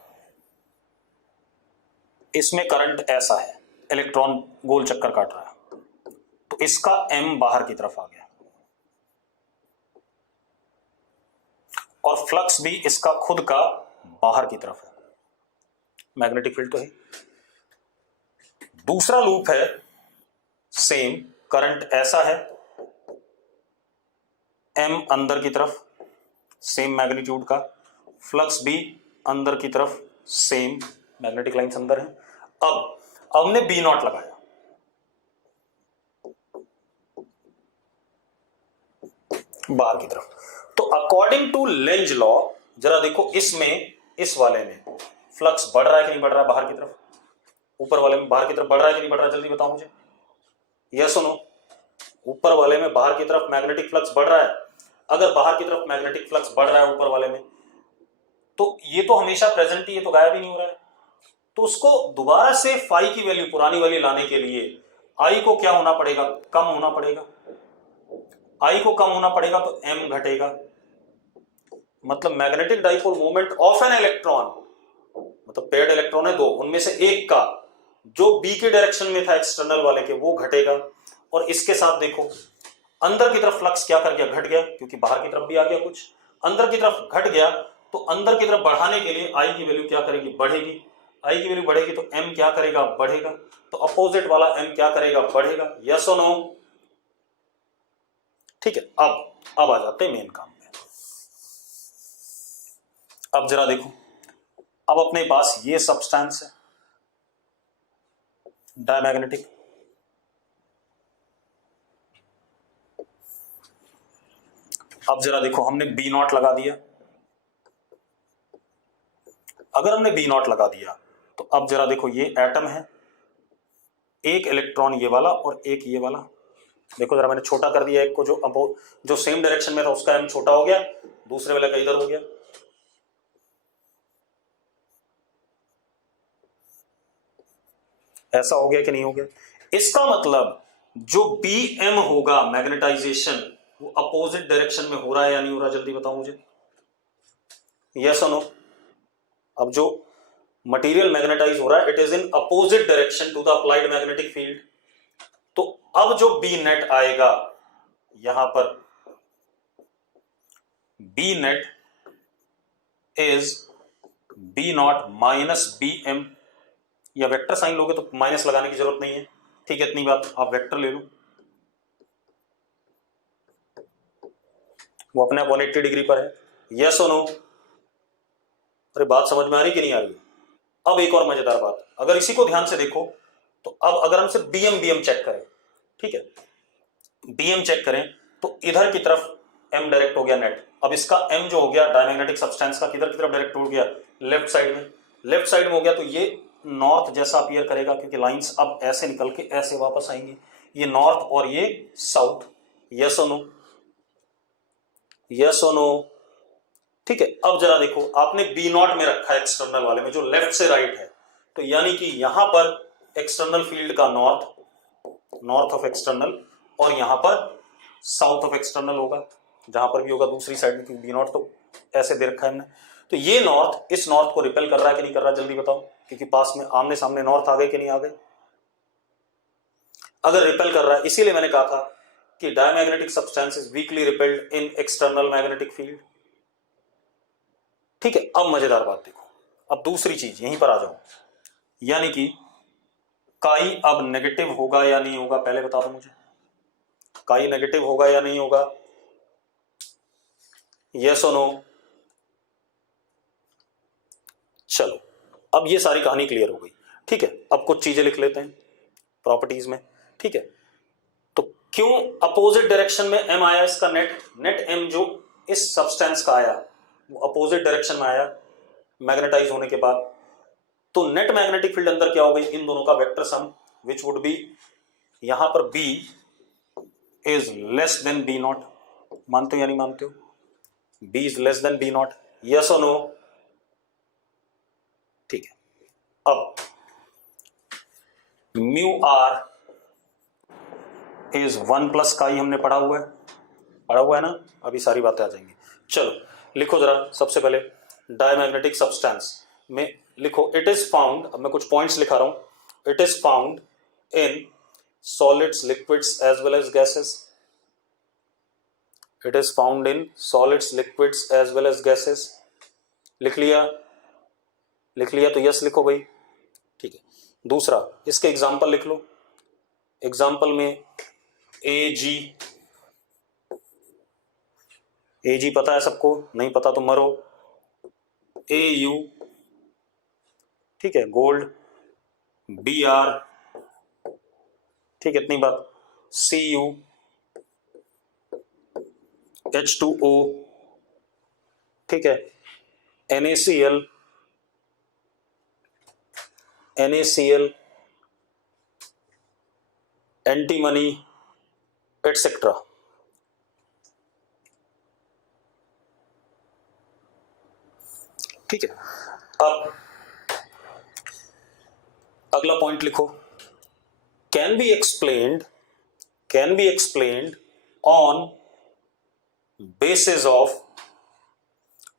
इसमें करंट ऐसा है, इलेक्ट्रॉन गोल चक्कर काट रहा है, तो इसका एम बाहर की तरफ आ गया और फ्लक्स भी इसका खुद का बाहर की तरफ है, मैग्नेटिक फील्ड तो है। दूसरा लूप है, सेम करंट ऐसा है, एम अंदर की तरफ, सेम मैग्नीट्यूड का, फ्लक्स भी अंदर की तरफ, सेम मैग्नेटिक लाइंस अंदर है। अब हमने बी नॉट लगाया, बाहर की तरफ, तो अकॉर्डिंग टू लेंज लॉ, जरा देखो इसमें, इस वाले में फ्लक्स बढ़ रहा है कि नहीं बढ़ रहा है बाहर की तरफ, ऊपर वाले में बाहर की तरफ बढ़ रहा है कि नहीं बढ़ रहा है, जल्दी बताओ मुझे, यस और नो? ऊपर वाले में बाहर की तरफ मैग्नेटिक फ्लक्स बढ़ रहा है। अगर बाहर की तरफ मैग्नेटिक फ्लक्स बढ़ रहा है ऊपर वाले में, तो ये तो हमेशा प्रेजेंट ही, ये तो गायब ही नहीं हो रहा है। तो उसको दोबारा से फाई की वैल्यू पुरानी वाली लाने के लिए आई को क्या होना पड़ेगा, कम होना पड़ेगा। आई को कम होना पड़ेगा तो एम घटेगा, मतलब magnetic dipole moment of an electron, मतलब पेयर्ड इलेक्ट्रॉन है दो, उनमें से एक का जो बी के डायरेक्शन में था एक्सटर्नल वाले के, वो घटेगा। और इसके साथ देखो अंदर की तरफ फ्लक्स क्या कर गया, घट गया, क्योंकि बाहर की तरफ भी आ गया कुछ, अंदर की तरफ घट गया, तो अंदर की तरफ बढ़ाने के लिए आई की वैल्यू क्या करेगी, बढ़ेगी। आई की वैल्यू बढ़ेगी तो एम क्या करेगा, बढ़ेगा, तो अपोजिट वाला एम क्या करेगा, बढ़ेगा, यस और नो? ठीक है, अब आ जाते हैं मेन काम में। अब जरा देखो, अब अपने पास ये सब्सटेंस है डायमैग्नेटिक, अब जरा देखो हमने बी नॉट लगा दिया। अगर हमने बी नॉट लगा दिया तो अब जरा देखो, ये एटम है, एक इलेक्ट्रॉन ये वाला और एक ये वाला, देखो जरा मैंने छोटा कर दिया एक को, जो सेम डायरेक्शन में था उसका एम छोटा हो गया, दूसरे वाले का इधर हो गया। ऐसा हो गया कि नहीं हो गया? इसका मतलब जो बी एम होगा मैग्नेटाइजेशन, वो अपोजिट डायरेक्शन में हो रहा है या नहीं हो रहा, जल्दी बताओ मुझे, यस और नो? अब जो मटेरियल मैग्नेटाइज हो रहा है, it is in opposite direction to the applied magnetic field. तो अब जो बी नेट आएगा यहां पर, B net is B naught minus B M, या वेक्टर साइन लोगे तो माइनस लगाने की जरूरत नहीं है, ठीक है, इतनी बात, आप वेक्टर ले लो, वो अपने आप 180 डिग्री पर है, यस और नो? अरे बात समझ में आ रही कि नहीं आ रही? अब एक और मजेदार बात, अगर इसी को ध्यान से देखो तो अब अगर हम सिर्फ बीएम चेक करें, ठीक है, बीएम चेक करें तो इधर की तरफ m डायरेक्ट हो गया नेट। अब इसका m जो हो गया डायमैग्नेटिक सब्सटेंस का किधर की तरफ डायरेक्ट हो गया, लेफ्ट साइड में, लेफ्ट साइड में हो गया, तो ये नॉर्थ जैसा अपीयर करेगा क्योंकि लाइंस अब ऐसे निकल के ऐसे वापस आएंगी, ये नॉर्थ और ये साउथ। यस और नो, यस और नो, ठीक है। अब जरा देखो, आपने बी नॉट में रखा है एक्सटर्नल वाले में जो लेफ्ट से राइट है, तो यानी कि यहां पर एक्सटर्नल फील्ड का नॉर्थ, नॉर्थ ऑफ एक्सटर्नल, और यहां पर साउथ ऑफ एक्सटर्नल होगा, जहां पर भी होगा दूसरी साइड में, क्योंकि बी नॉट तो ऐसे दे रखा है हमने। तो ये नॉर्थ इस नॉर्थ को रिपेल कर रहा है कि नहीं कर रहा, जल्दी बताओ, क्योंकि पास में आमने सामने नॉर्थ आ गए कि नहीं आ गए। अगर रिपेल कर रहा है, इसीलिए मैंने कहा था कि diamagnetic substance is weekly repelled in external magnetic field, ठीक है। अब मजेदार बात देखो, अब दूसरी चीज यहीं पर आ जाओ, यानी कि काई अब नेगेटिव होगा या नहीं होगा, पहले बता दो मुझे, काई नेगेटिव होगा या नहीं होगा, यस और नो। चलो, अब ये सारी कहानी क्लियर हो गई, ठीक है। अब कुछ चीजें लिख लेते हैं प्रॉपर्टीज में, ठीक है। तो क्यों अपोजिट डायरेक्शन में m आया, इसका नेट m जो इस सब्सटेंस का आया वो अपोजिट डायरेक्शन में आया मैग्नेटाइज होने के बाद, तो नेट मैग्नेटिक फील्ड अंदर क्या हो गई, इन दोनों का vector some, which would be, यहां पर b is less than b not, मानते हो या नहीं मानते हो, b is less than b not, yes और नो, ठीक है। अब म्यू आर इज 1 प्लस काई हमने पढ़ा हुआ है ना, अभी सारी बातें आ जाएंगी। चलो लिखो जरा, सबसे पहले डायमैग्नेटिक सब्सटेंस में लिखो, इट इज फाउंड, अब मैं कुछ पॉइंट्स लिखा रहा हूं, it is found in solids, liquids as well as gases, it is found in solids, liquids as well as gases. लिख लिया, लिख लिया तो यस लिखो भाई, ठीक है। दूसरा, इसके एग्जाम्पल लिख लो, एग्जाम्पल में ए जी पता है सबको, नहीं पता तो मरो, ए यू, ठीक है, गोल्ड, बी आर, ठीक है, इतनी बात, सी यू, H2O, ठीक है, NaCl, एंटीमनी, एटसेट्रा। ठीक है। अब अगला पॉइंट लिखो, can be explained on basis of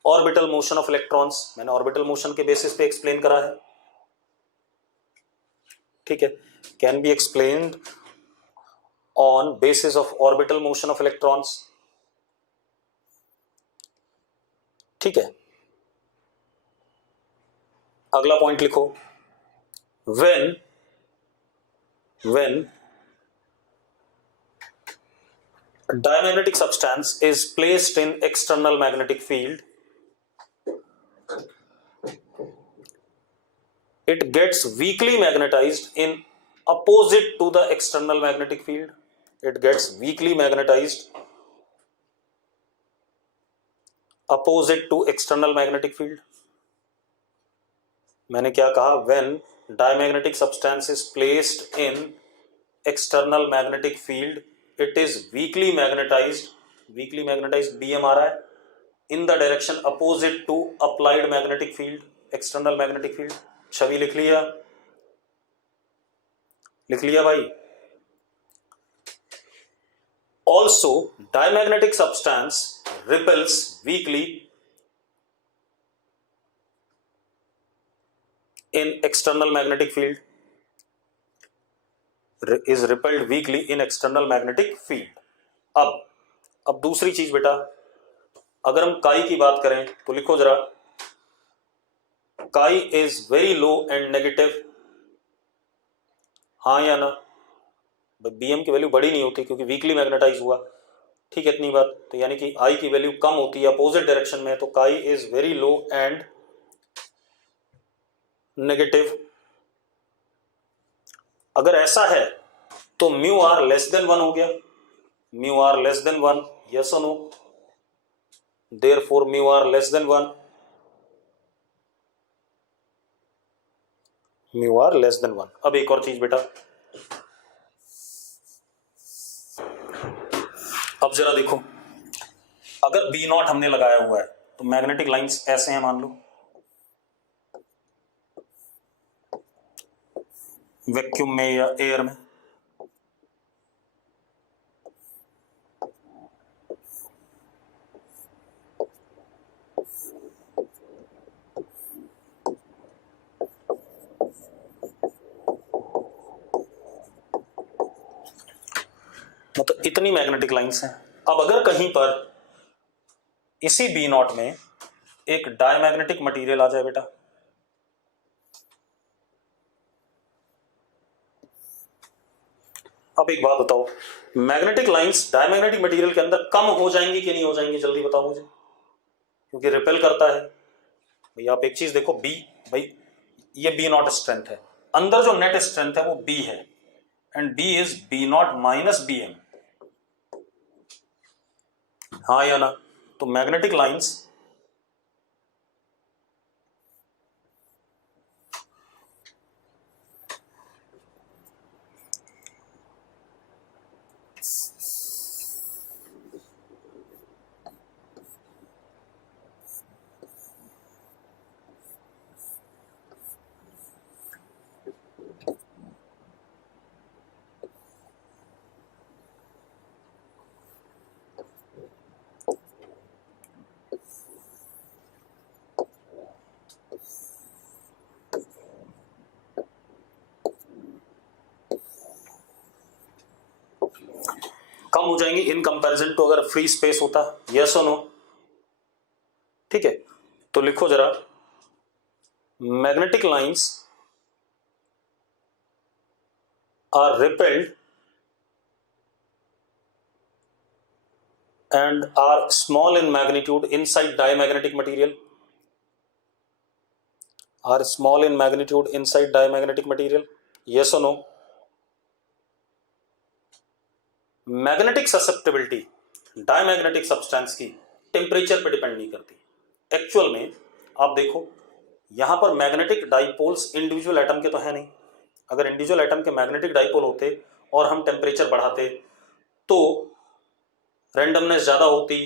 orbital motion of electrons. मैंने ऑर्बिटल मोशन के बेसिस पे एक्सप्लेन करा है, ठीक है। Can be explained on basis of orbital motion of electrons, ठीक है। अगला पॉइंट लिखो, when diamagnetic substance is placed in external magnetic field, it gets weakly magnetized in opposite to the external magnetic field, it gets weakly magnetized opposite to external magnetic field। मैंने क्या कहा, when diamagnetic substance is placed in external magnetic field it is weakly magnetized BM आ रहा है, in the direction opposite to applied magnetic field, external magnetic field। छवि लिख लिया भाई। also diamagnetic substance repels weakly in external magnetic field, is repelled weakly in external magnetic field। अब दूसरी चीज बेटा, अगर हम काई की बात करें तो लिखो जरा, काई is very low and negative, हाँ या ना, बीएम की वैल्यू बड़ी नहीं होती क्योंकि वीकली मैग्नेटाइज हुआ, ठीक है, इतनी बात। तो यानी कि आई की वैल्यू कम होती है, अपोजिट डायरेक्शन में, तो काई is very low and negative, अगर ऐसा है तो म्यू आर लेस देन 1 हो गया, mu r less than 1, yes और no, therefore mu r less than 1, mu r less than 1। अब एक और चीज बेटा, अब जरा देखो, अगर बी नॉट हमने लगाया हुआ है तो मैग्नेटिक लाइंस ऐसे हैं मान लो, वैक्यूम में या एयर में, मतलब इतनी मैग्नेटिक लाइंस हैं। अब अगर कहीं पर इसी बी नॉट में एक डायमैग्नेटिक मटेरियल आ जाए बेटा, अब एक बात बताओ, मैग्नेटिक लाइंस डायमैग्नेटिक मटेरियल के अंदर कम हो जाएंगी कि नहीं हो जाएंगी, जल्दी बताओ मुझे, क्योंकि रिपेल करता है। भाई आप एक चीज देखो, बी, भाई ये बी नॉट स्ट्रेंथ है, अंदर जो नेट स्ट्रेंथ है वो बी है, and B is B naught minus B M, हाँ या ना? तो मैग्नेटिक लाइंस कम हो जाएंगी इन कंपैरिजन टू अगर फ्री स्पेस होता, यस और नो? ठीक है, तो लिखो जरा, magnetic lines are repelled and are small in magnitude inside diamagnetic material, are small in magnitude inside diamagnetic material, yes or no? Magnetic susceptibility diamagnetic substance की temperature पे depend नहीं करती। एक्चुअल में आप देखो, यहां पर मैग्नेटिक डाइपोल्स इंडिविजुअल एटम के तो है नहीं, अगर इंडिविजुअल एटम के मैग्नेटिक डाइपोल होते और हम टेम्परेचर बढ़ाते तो रैंडमनेस ज्यादा होती,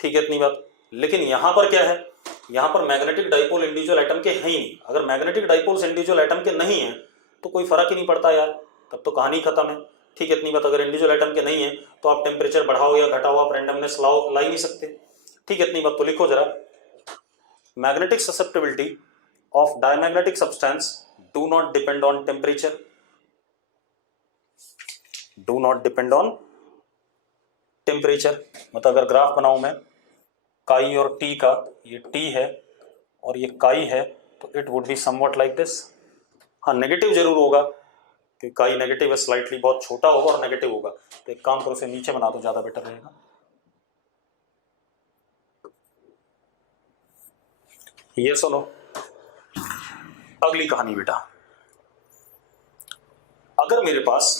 ठीक है, इतनी बात। लेकिन यहां पर क्या है, यहां पर मैग्नेटिक डाइपोल इंडिविजुअल एटम के है ही नहीं। अगर मैग्नेटिक डाइपोल्स इंडिविजुअल एटम के नहीं है तो कोई फर्क ही नहीं पड़ता यार, तब तो कहानी खत्म है, ठीक है, इतनी बात। अगर इंडिविजुअल एटम के नहीं है तो आप टेम्परेचर बढ़ाओ या घटाओ, आप रैंडमनेस ला ही नहीं सकते, ठीक है, इतनी बात। तो लिखो जरा, magnetic susceptibility of diamagnetic substance do not depend on temperature, do not depend on temperature. मतलब अगर ग्राफ बनाऊं मैं काई और टी का, ये टी है और ये काई है, तो it would be somewhat like this. हाँ, नेगेटिव जरूर होगा क्योंकि काई नेगेटिव है, स्लाइटली बहुत छोटा होगा और नेगेटिव होगा। तो एक काम करो, इसे नीचे बना दो, ज्यादा बेटर रहेगा। ये सुनो अगली कहानी बेटा, अगर मेरे पास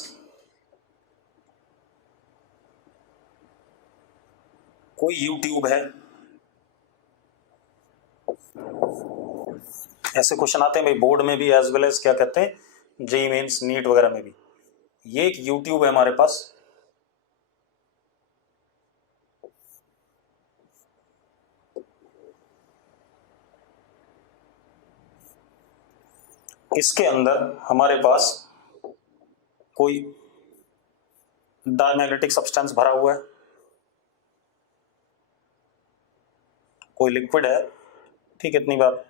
कोई यूट्यूब है, ऐसे क्वेश्चन आते हैं भाई बोर्ड में भी एज वेल एज क्या कहते हैं जेईई मेंस नीट वगैरह में भी। ये एक यूट्यूब है हमारे पास, इसके अंदर हमारे पास कोई डायमैग्नेटिक सब्सटेंस भरा हुआ है, कोई लिक्विड है, ठीक है, इतनी बात।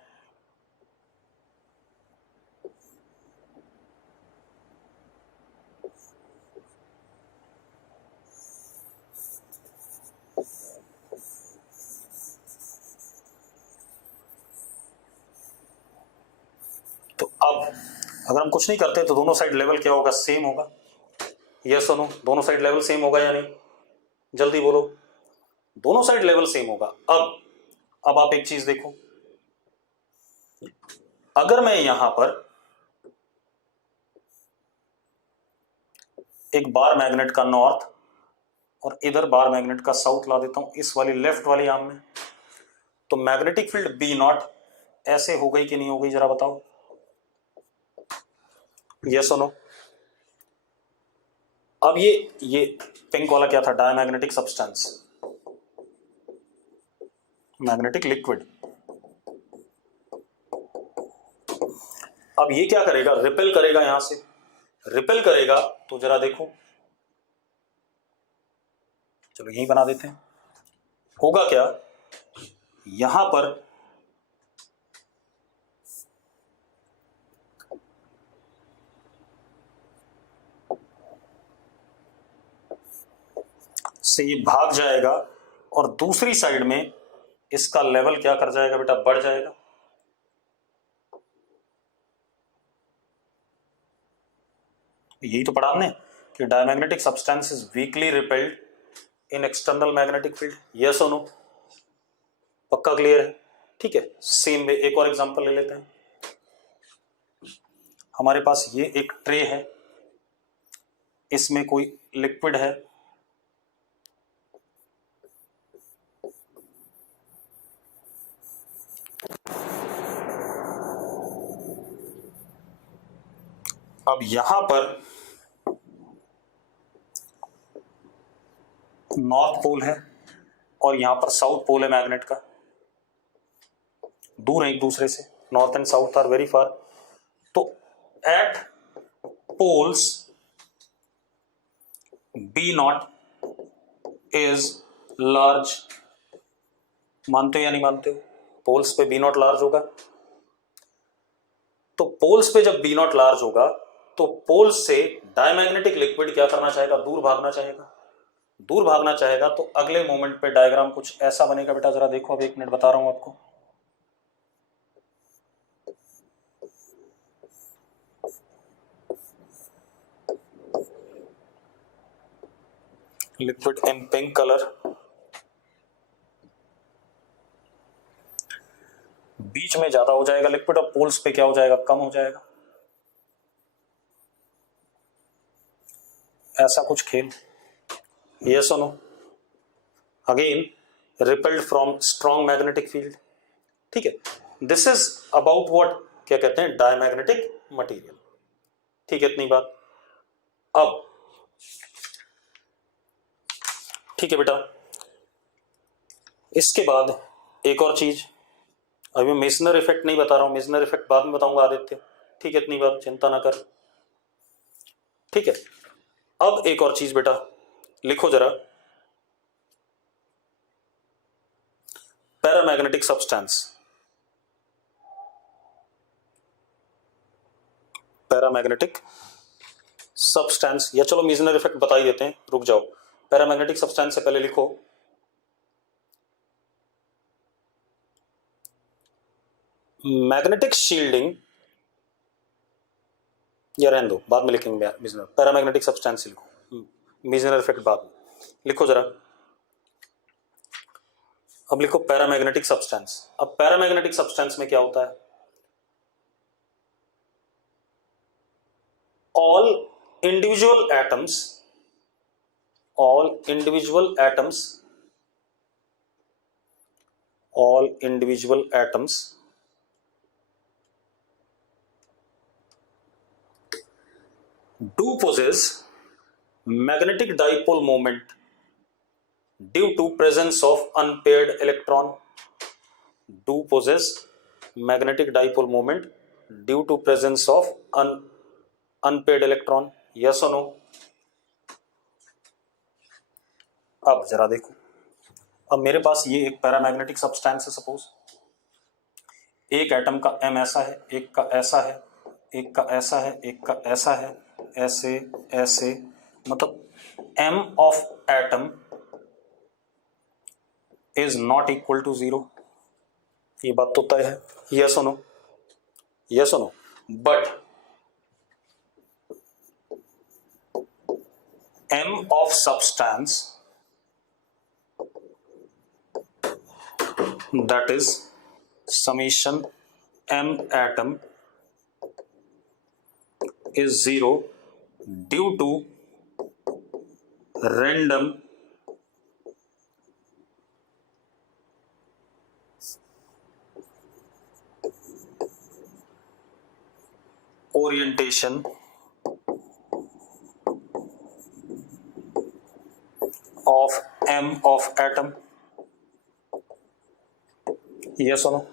तो अब अगर हम कुछ नहीं करते तो दोनों साइड लेवल क्या होगा, सेम होगा, यस और नो? दोनों साइड लेवल सेम होगा या नहीं, जल्दी बोलो। दोनों साइड लेवल सेम होगा। अब आप एक चीज देखो, अगर मैं यहां पर एक बार मैग्नेट का नॉर्थ और इधर बार मैग्नेट का साउथ ला देता हूं इस वाली लेफ्ट वाली आर्म में, तो मैग्नेटिक फील्ड बी नॉट ऐसे हो गई कि नहीं हो गई, जरा बताओ, यस और नो। अब ये पिंक वाला क्या था, डायमैग्नेटिक सब्सटेंस, मैग्नेटिक लिक्विड। अब ये क्या करेगा, रिपेल करेगा, यहां से रिपेल करेगा, तो जरा देखो, चलो यही बना देते हैं। होगा क्या, यहां पर से ये भाग जाएगा और दूसरी साइड में इसका लेवल क्या कर जाएगा बेटा, बढ़ जाएगा। यही तो पढ़ा हमने कि diamagnetic substance is weekly repelled in external magnetic field, yes और नो, पक्का क्लियर है। ठीक है, सेम वे एक और एग्जांपल ले लेते हैं। हमारे पास ये एक ट्रे है, इसमें कोई लिक्विड है, अब यहां पर नॉर्थ पोल है और यहां पर साउथ पोल है मैग्नेट का, दूर है एक दूसरे से, north and south are very far. तो at poles be not is large, मानते हो या नहीं मानते हो, पोल्स पे बी नॉट लार्ज होगा। तो पोल्स पे जब बी नॉट लार्ज होगा तो पोल्स से डायमैग्नेटिक लिक्विड क्या करना चाहेगा, दूर भागना चाहेगा। दूर भागना चाहेगा तो अगले मोमेंट पे डायग्राम कुछ ऐसा बनेगा बेटा, जरा देखो, अब 1 मिनट बता रहा हूं आपको। लिक्विड इन पिंक कलर, बीच में ज्यादा हो जाएगा लिक्विड और पोल्स पे क्या हो जाएगा, कम हो जाएगा। ऐसा कुछ खेल, यस और no. Again repelled from strong magnetic field, ठीक है। दिस इज अबाउट व्हाट, क्या कहते हैं, डायमैग्नेटिक मटेरियल। ठीक है, इतनी बात। अब ठीक है बेटा, इसके बाद एक और चीज, अभी मैं मेसनर इफेक्ट नहीं बता रहा हूं, मेसनर इफेक्ट बाद में बताऊंगा आदित्य, ठीक है, इतनी बात, चिंता ना कर। ठीक है, अब एक और चीज बेटा लिखो जरा, पैरामैग्नेटिक सब्सटेंस, पैरामैग्नेटिक सब्सटेंस, या चलो मेसनर इफेक्ट बता ही देते हैं, रुक जाओ। पैरामैग्नेटिक सब्सटेंस से पहले लिखो मैग्नेटिक शील्डिंग, या रहने दो, बाद में लिखेंगे मेसनर, पैरामैग्नेटिक सब्सटेंस लिखो, मेसनर इफेक्ट बाद में लिखो जरा। अब लिखो पैरामैग्नेटिक सब्सटेंस। अब पैरामैग्नेटिक सब्सटेंस में क्या होता है, all individual atoms, all individual atoms, all individual atoms do possess magnetic dipole moment due to presence of unpaired electron, do possess magnetic dipole moment due to presence of unpaired electron, yes or no। अब जरा देखो, अब मेरे पास ये एक paramagnetic substance है, suppose एक atom का m ऐसा है, एक का ऐसा है, एक का ऐसा है, एक का ऐसा है, ऐसे ऐसे, मतलब m of atom is not equal to 0, ये बात तो तय है, यस और नो, यस और no. But m of substance, that is summation m atom is 0 due to random orientation of m of atom, yes or no,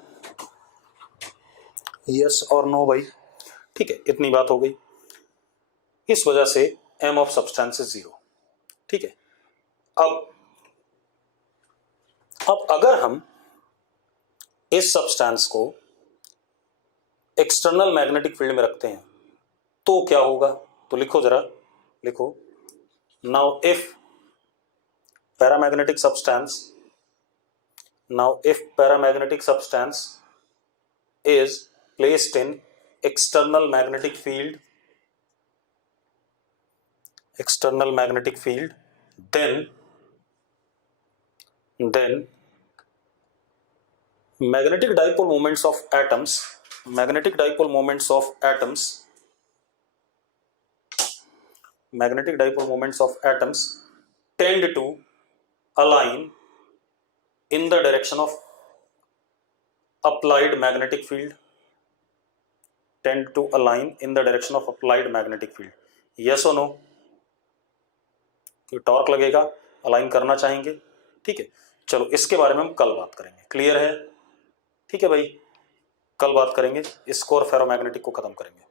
yes और no भाई, ठीक है, इतनी बात हो गई। इस वजह से m ऑफ सब्सटेंस इज 0, ठीक है। अब अगर हम इस सब्सटेंस को एक्सटर्नल मैग्नेटिक फील्ड में रखते हैं तो क्या होगा, तो लिखो जरा, लिखो, now if paramagnetic substance, now if paramagnetic substance is placed in external magnetic field, then magnetic dipole moments of atoms tend to align in the direction of applied magnetic field, yes or no, कि torque लगेगा, align करना चाहेंगे, ठीक है। चलो इसके बारे में हम कल बात करेंगे, क्लियर है, ठीक है भाई, कल बात करेंगे, इसको और फेरोमैग्नेटिक को खत्म करेंगे।